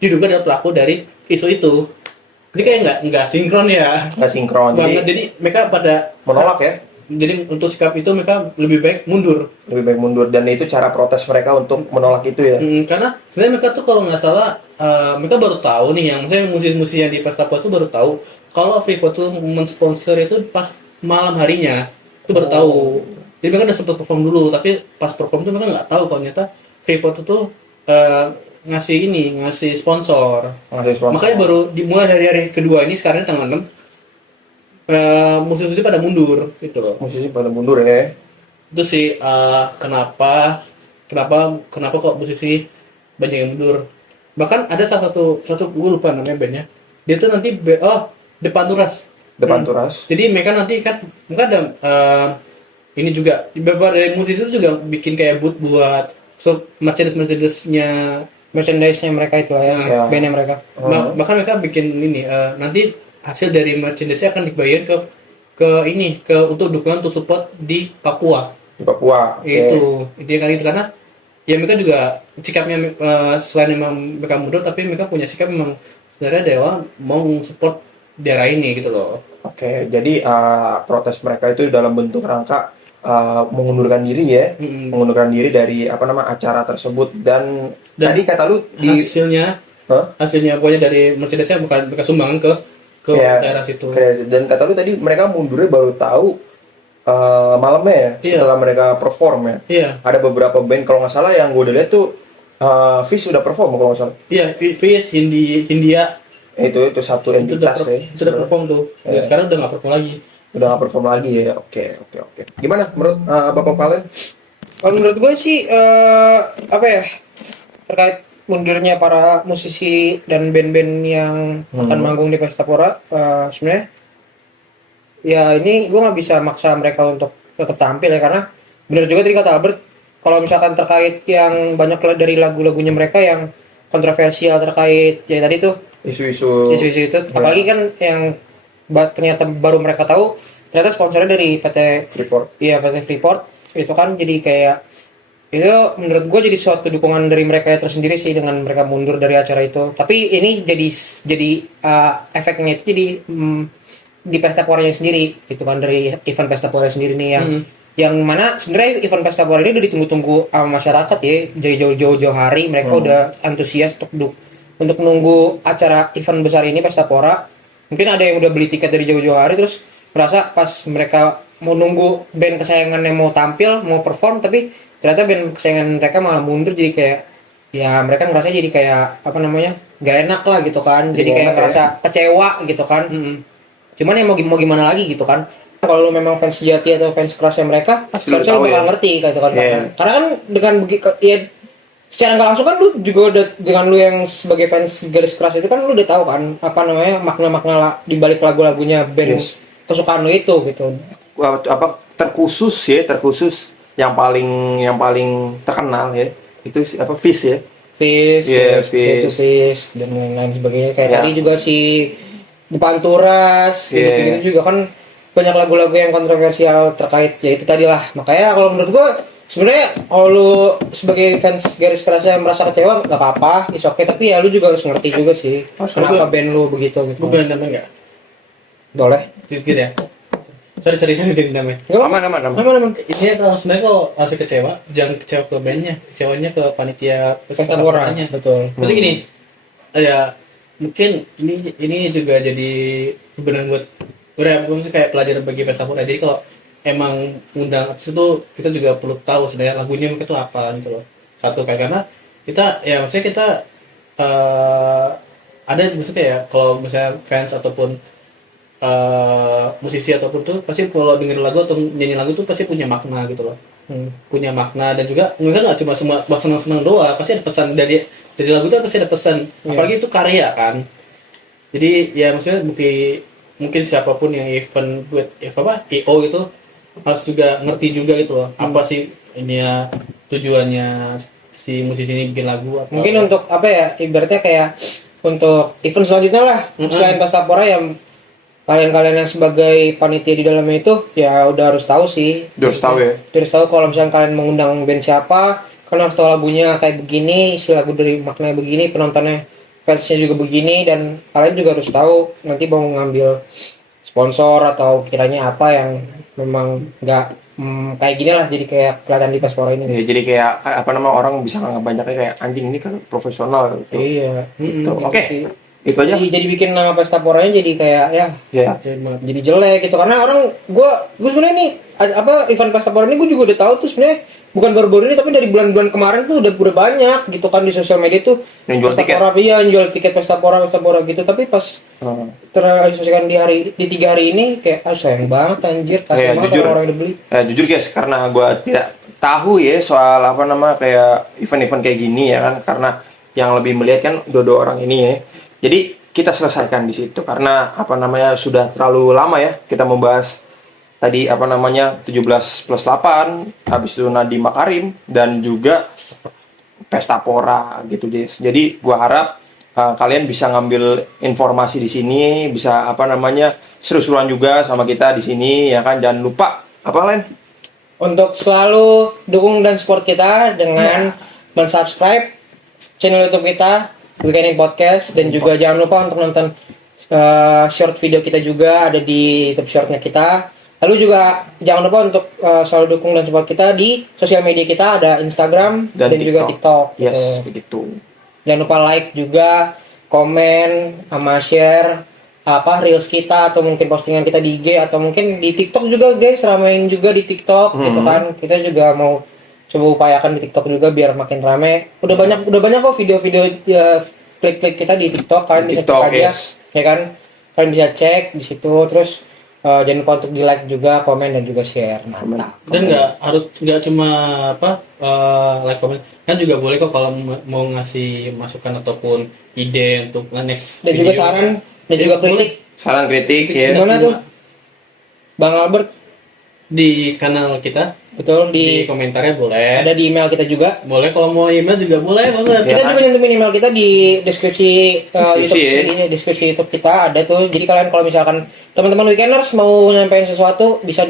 diduga adalah pelaku dari isu itu. Jadi kayak nggak sinkron ya. Nggak sinkron. Jadi mereka pada menolak ya. Jadi untuk sikap itu mereka lebih baik mundur. Lebih baik mundur, dan itu cara protes mereka untuk menolak itu ya. Karena sebenarnya mereka tuh kalau nggak salah mereka baru tahu nih, yang saya musisi-musisi yang di Pesta Pora itu baru tahu kalau Freeport tuh mensponsor itu pas malam harinya, itu baru tahu. Jadi mereka udah sempat perform dulu, tapi pas perform itu mereka nggak tahu kalau ternyata Freeport itu ngasih sponsor. Makanya baru dimulai dari hari kedua ini, sekarang tanggal 6, musisi-musisi pada mundur gitu loh. Musisi pada mundur ya. Itu sih kenapa kok musisi banyak yang mundur. Bahkan ada salah satu gue lupa namanya bandnya. Dia tuh nanti Depan Turas. Jadi mereka nanti kan mereka ada ini juga beberapa dari musisi itu juga bikin kayak booth buat merchandise-nya mereka itu lah ya. Bandnya mereka. Bahkan mereka bikin ini nanti hasil dari merchandise akan dibayar ke untuk dukungan untuk support di Papua. Itu kan itu karena ya mereka juga sikapnya selain memang mereka mundur, tapi mereka punya sikap memang sebenarnya dewa mau support daerah ini gitu loh. Oke, jadi protes mereka itu dalam bentuk rangka mengundurkan diri ya, Mm-mm. mengundurkan diri dari apa nama acara tersebut dan tadi kata lu di hasilnya pokoknya dari Mercedesnya bukan mereka sumbangan ke ya, daerah situ. dan kata lu tadi mereka mundurnya baru tahu malamnya ya, Iya. setelah mereka perform ya. Iya, Ada beberapa band kalau nggak salah yang gue udah lihat tuh Fish udah perform kalau nggak salah. iya, Fis, Hindia Itu satu itu udah entitas ya. itu udah perform tuh. Ya, Iya. sekarang udah nggak perform lagi. Udah nggak perform lagi ya. Oke. Gimana menurut Bapak Valen? Kalau menurut gue sih apa ya, terkait mundurnya para musisi dan band-band yang akan manggung di Pestapora, sebenarnya ya ini gue nggak bisa maksa mereka untuk tetap tampil ya, karena benar juga tadi kata Albert, kalau misalkan terkait yang banyak dari lagu-lagunya mereka yang kontroversial terkait ya tadi tuh Isu-isu isu-isu itu, apalagi kan yang ternyata baru mereka tahu ternyata sponsornya dari PT Freeport. Iya, PT Freeport itu kan, jadi kayak itu menurut gue jadi suatu dukungan dari mereka tersendiri sih dengan mereka mundur dari acara itu. Tapi ini jadi efeknya itu jadi di Pesta Poranya sendiri gitu kan, dari event Pesta Pora sendiri nih yang mana sebenarnya event Pesta Pora ini udah ditunggu-tunggu sama masyarakat ya, dari jauh-jauh hari mereka udah antusias untuk nunggu acara event besar ini Pesta Pora. Mungkin ada yang udah beli tiket dari jauh-jauh hari, terus merasa pas mereka mau nunggu band kesayangannya mau tampil, mau perform, tapi ternyata band kesayangan mereka malah mundur, jadi kayak ya mereka ngerasa jadi kayak apa namanya, gak enak lah gitu kan, jadi kayak ngerasa kecewa gitu kan. Cuman ya mau gimana lagi gitu kan, kalau lu memang fans sejati atau fans kerasnya mereka seharusnya lu bakal ngerti gitu kan. Karena kan dengan ya secara nggak langsung kan lu juga udah, dengan lu yang sebagai fans garis keras itu kan lu udah tahu kan apa namanya makna-makna di balik lagu-lagunya band kesukaan lu itu gitu. Apa terkhusus yang paling terkenal ya itu apa Fish ya. Fish dan lain-lain sebagainya, kayak tadi juga si di Panturas gitu juga kan banyak lagu-lagu yang kontroversial terkait ya itu tadi lah. Makanya kalau menurut gua sebenarnya kalau lu sebagai fans garis kerasnya merasa kecewa nggak apa-apa, is okay, tapi ya lu juga harus ngerti juga sih kenapa band lu begitu gitu. Gue bilang namanya nggak? Boleh. Gitu ya. Sorry jadi namanya. Aman. Ini kalau sebenarnya kalau masih kecewa, jangan kecewa ke bandnya, kecewanya ke panitia Pesta Poranya. Betul. Maksudnya gini, ya mungkin ini juga jadi benar buat maksudnya kayak pelajaran bagi Pesta Pora. Jadi kalau emang undang artis itu kita juga perlu tahu sebenarnya lagunya mereka itu apa gitu loh. Satu kayak karena kita ya maksudnya kita ada maksudnya kayak kalau misalnya fans ataupun musisi ataupun tuh pasti kalau denger lagu atau nyanyi lagu tuh pasti punya makna gitu loh. Punya makna, dan juga mereka nggak cuma buat senang-senang doang, pasti ada pesan dari lagu itu, pasti ada pesan. Apalagi itu karya kan. Jadi ya maksudnya mungkin siapapun yang event buat EO gitu harus juga ngerti juga gitu loh. Apa sih ini ya tujuannya si musisi ini bikin lagu atau mungkin untuk apa ya, ibaratnya kayak untuk event selanjutnya lah selain Pesta Pora, yang kalian yang sebagai panitia di dalamnya itu ya udah harus tahu sih. Harus tahu ya. Harus tahu kalau misalnya kalian mengundang band siapa, kan harus tahu lagunya kayak begini, isi lagu dari maknanya begini, penontonnya fansnya juga begini, dan kalian juga harus tahu nanti mau ngambil sponsor atau kiranya apa yang memang nggak kayak gini lah, jadi kayak kelihatan di Pespora ini. Ya, jadi kayak apa nama orang bisa nganggap banyaknya kayak anjing ini kan profesional gitu. Iya. Gitu. Gitu Oke. sih. Itu aja. Jadi bikin nama Pesta Poranya jadi kayak Ya. jadi jelek gitu, karena orang gue sebenarnya nih apa event Pesta Pora ini gue juga udah tahu tuh sebenarnya bukan baru-baru ini, tapi dari bulan-bulan kemarin tuh udah banyak gitu kan di sosial media tuh Yang jual Pesta tiket. Pora, iya jual tiket Pesta Pora gitu, tapi pas terasosiasikan di 3 hari ini kayak sayang banget anjir, kasihan banget jujur. orang yang udah beli. Jujur guys, karena gue tidak tahu ya soal apa nama kayak event-event kayak gini ya kan, karena yang lebih melihat kan dua orang ini ya. Jadi kita selesaikan di situ karena apa namanya sudah terlalu lama ya kita membahas tadi apa namanya 17+8, habis itu Nadiem Makarim dan juga Pesta Pora gitu guys. Jadi gua harap kalian bisa ngambil informasi di sini, bisa apa namanya seru-seruan juga sama kita di sini ya kan. Jangan lupa apa Len? Untuk selalu dukung dan support kita dengan mensubscribe channel YouTube kita Weekending Podcast, dan juga jangan lupa untuk nonton short video kita juga ada di YouTube shortnya kita. Lalu juga jangan lupa untuk selalu dukung dan support kita di sosial media kita, ada Instagram dan juga TikTok. Yes, gitu. begitu. Jangan lupa like juga, komen, sama share reels kita atau mungkin postingan kita di IG atau mungkin di TikTok juga guys, ramein juga di TikTok gitu kan. Kita juga mau coba upayakan di TikTok juga biar makin rame. Udah banyak kok video-video klik-klik kita di TikTok, kalian bisa TikTok, cek aja, yes. ya kan? Kalian bisa cek di situ, terus jangan lupa untuk di like juga, komen dan juga share. Mantap. Dan nggak cuma like comment, kan juga boleh kok kalau mau ngasih masukan ataupun ide untuk next Dan juga video. saran dan juga kritik. Saran kritik ya. Gimana tuh, Bang Albert? Di kanal kita, Betul, di di komentarnya boleh. ada di email kita juga. Boleh kalau mau email juga boleh banget. Kita kan? juga nyantumin email kita di deskripsi Deskripsi, YouTube ya. ini, deskripsi YouTube kita ada tuh. Jadi kalian kalau misalkan teman-teman weekenders mau nyampein sesuatu bisa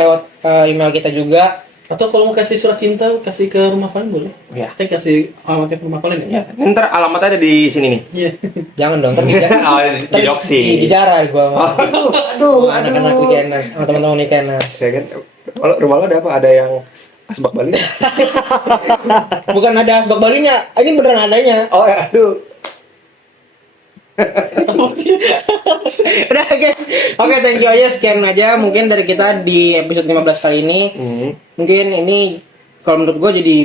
lewat email kita juga. Atau kalau mau kasih surat cinta, kasih ke rumah kalian boleh. Ya. Kita kasih alamatnya ke rumah kalian ya. Ntar alamatnya ada di sini nih. Iya. Jangan dong, Oh, di doxing. dijarah gua sama. Aduh, anak-anak weekenders sama teman-teman weekenders. Saya kan rumah lo ada apa? Ada yang asbak Bali? Bukan ada asbak Balinya, ini beneran adanya. Oh ya, aduh. Udah guys. Oke, thank you aja, sekian aja mungkin dari kita di episode 15 kali ini. Mungkin ini kalau menurut gue jadi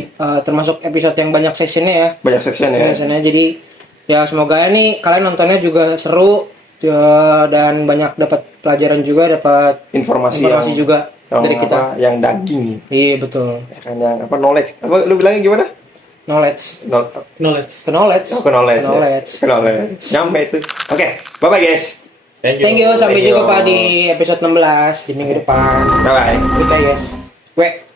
termasuk episode yang banyak sessionnya ya. Banyak section ya. Sessionnya, jadi ya semoga nih kalian nontonnya juga seru dan banyak dapat pelajaran juga, dapat Informasi yang juga dari kita. yang daging nih. Iya betul. Ya kan yang knowledge. Apa lu bilangnya gimana? Knowledge. Knowledge. Knowledge. Oh, knowledge. Knowledge. Ya. Knowledge. Nyampe itu. Oke, bye-bye guys. Thank you. Sampai Thank you. jumpa di episode 16 di minggu depan. Bye-bye. Kita yes. We.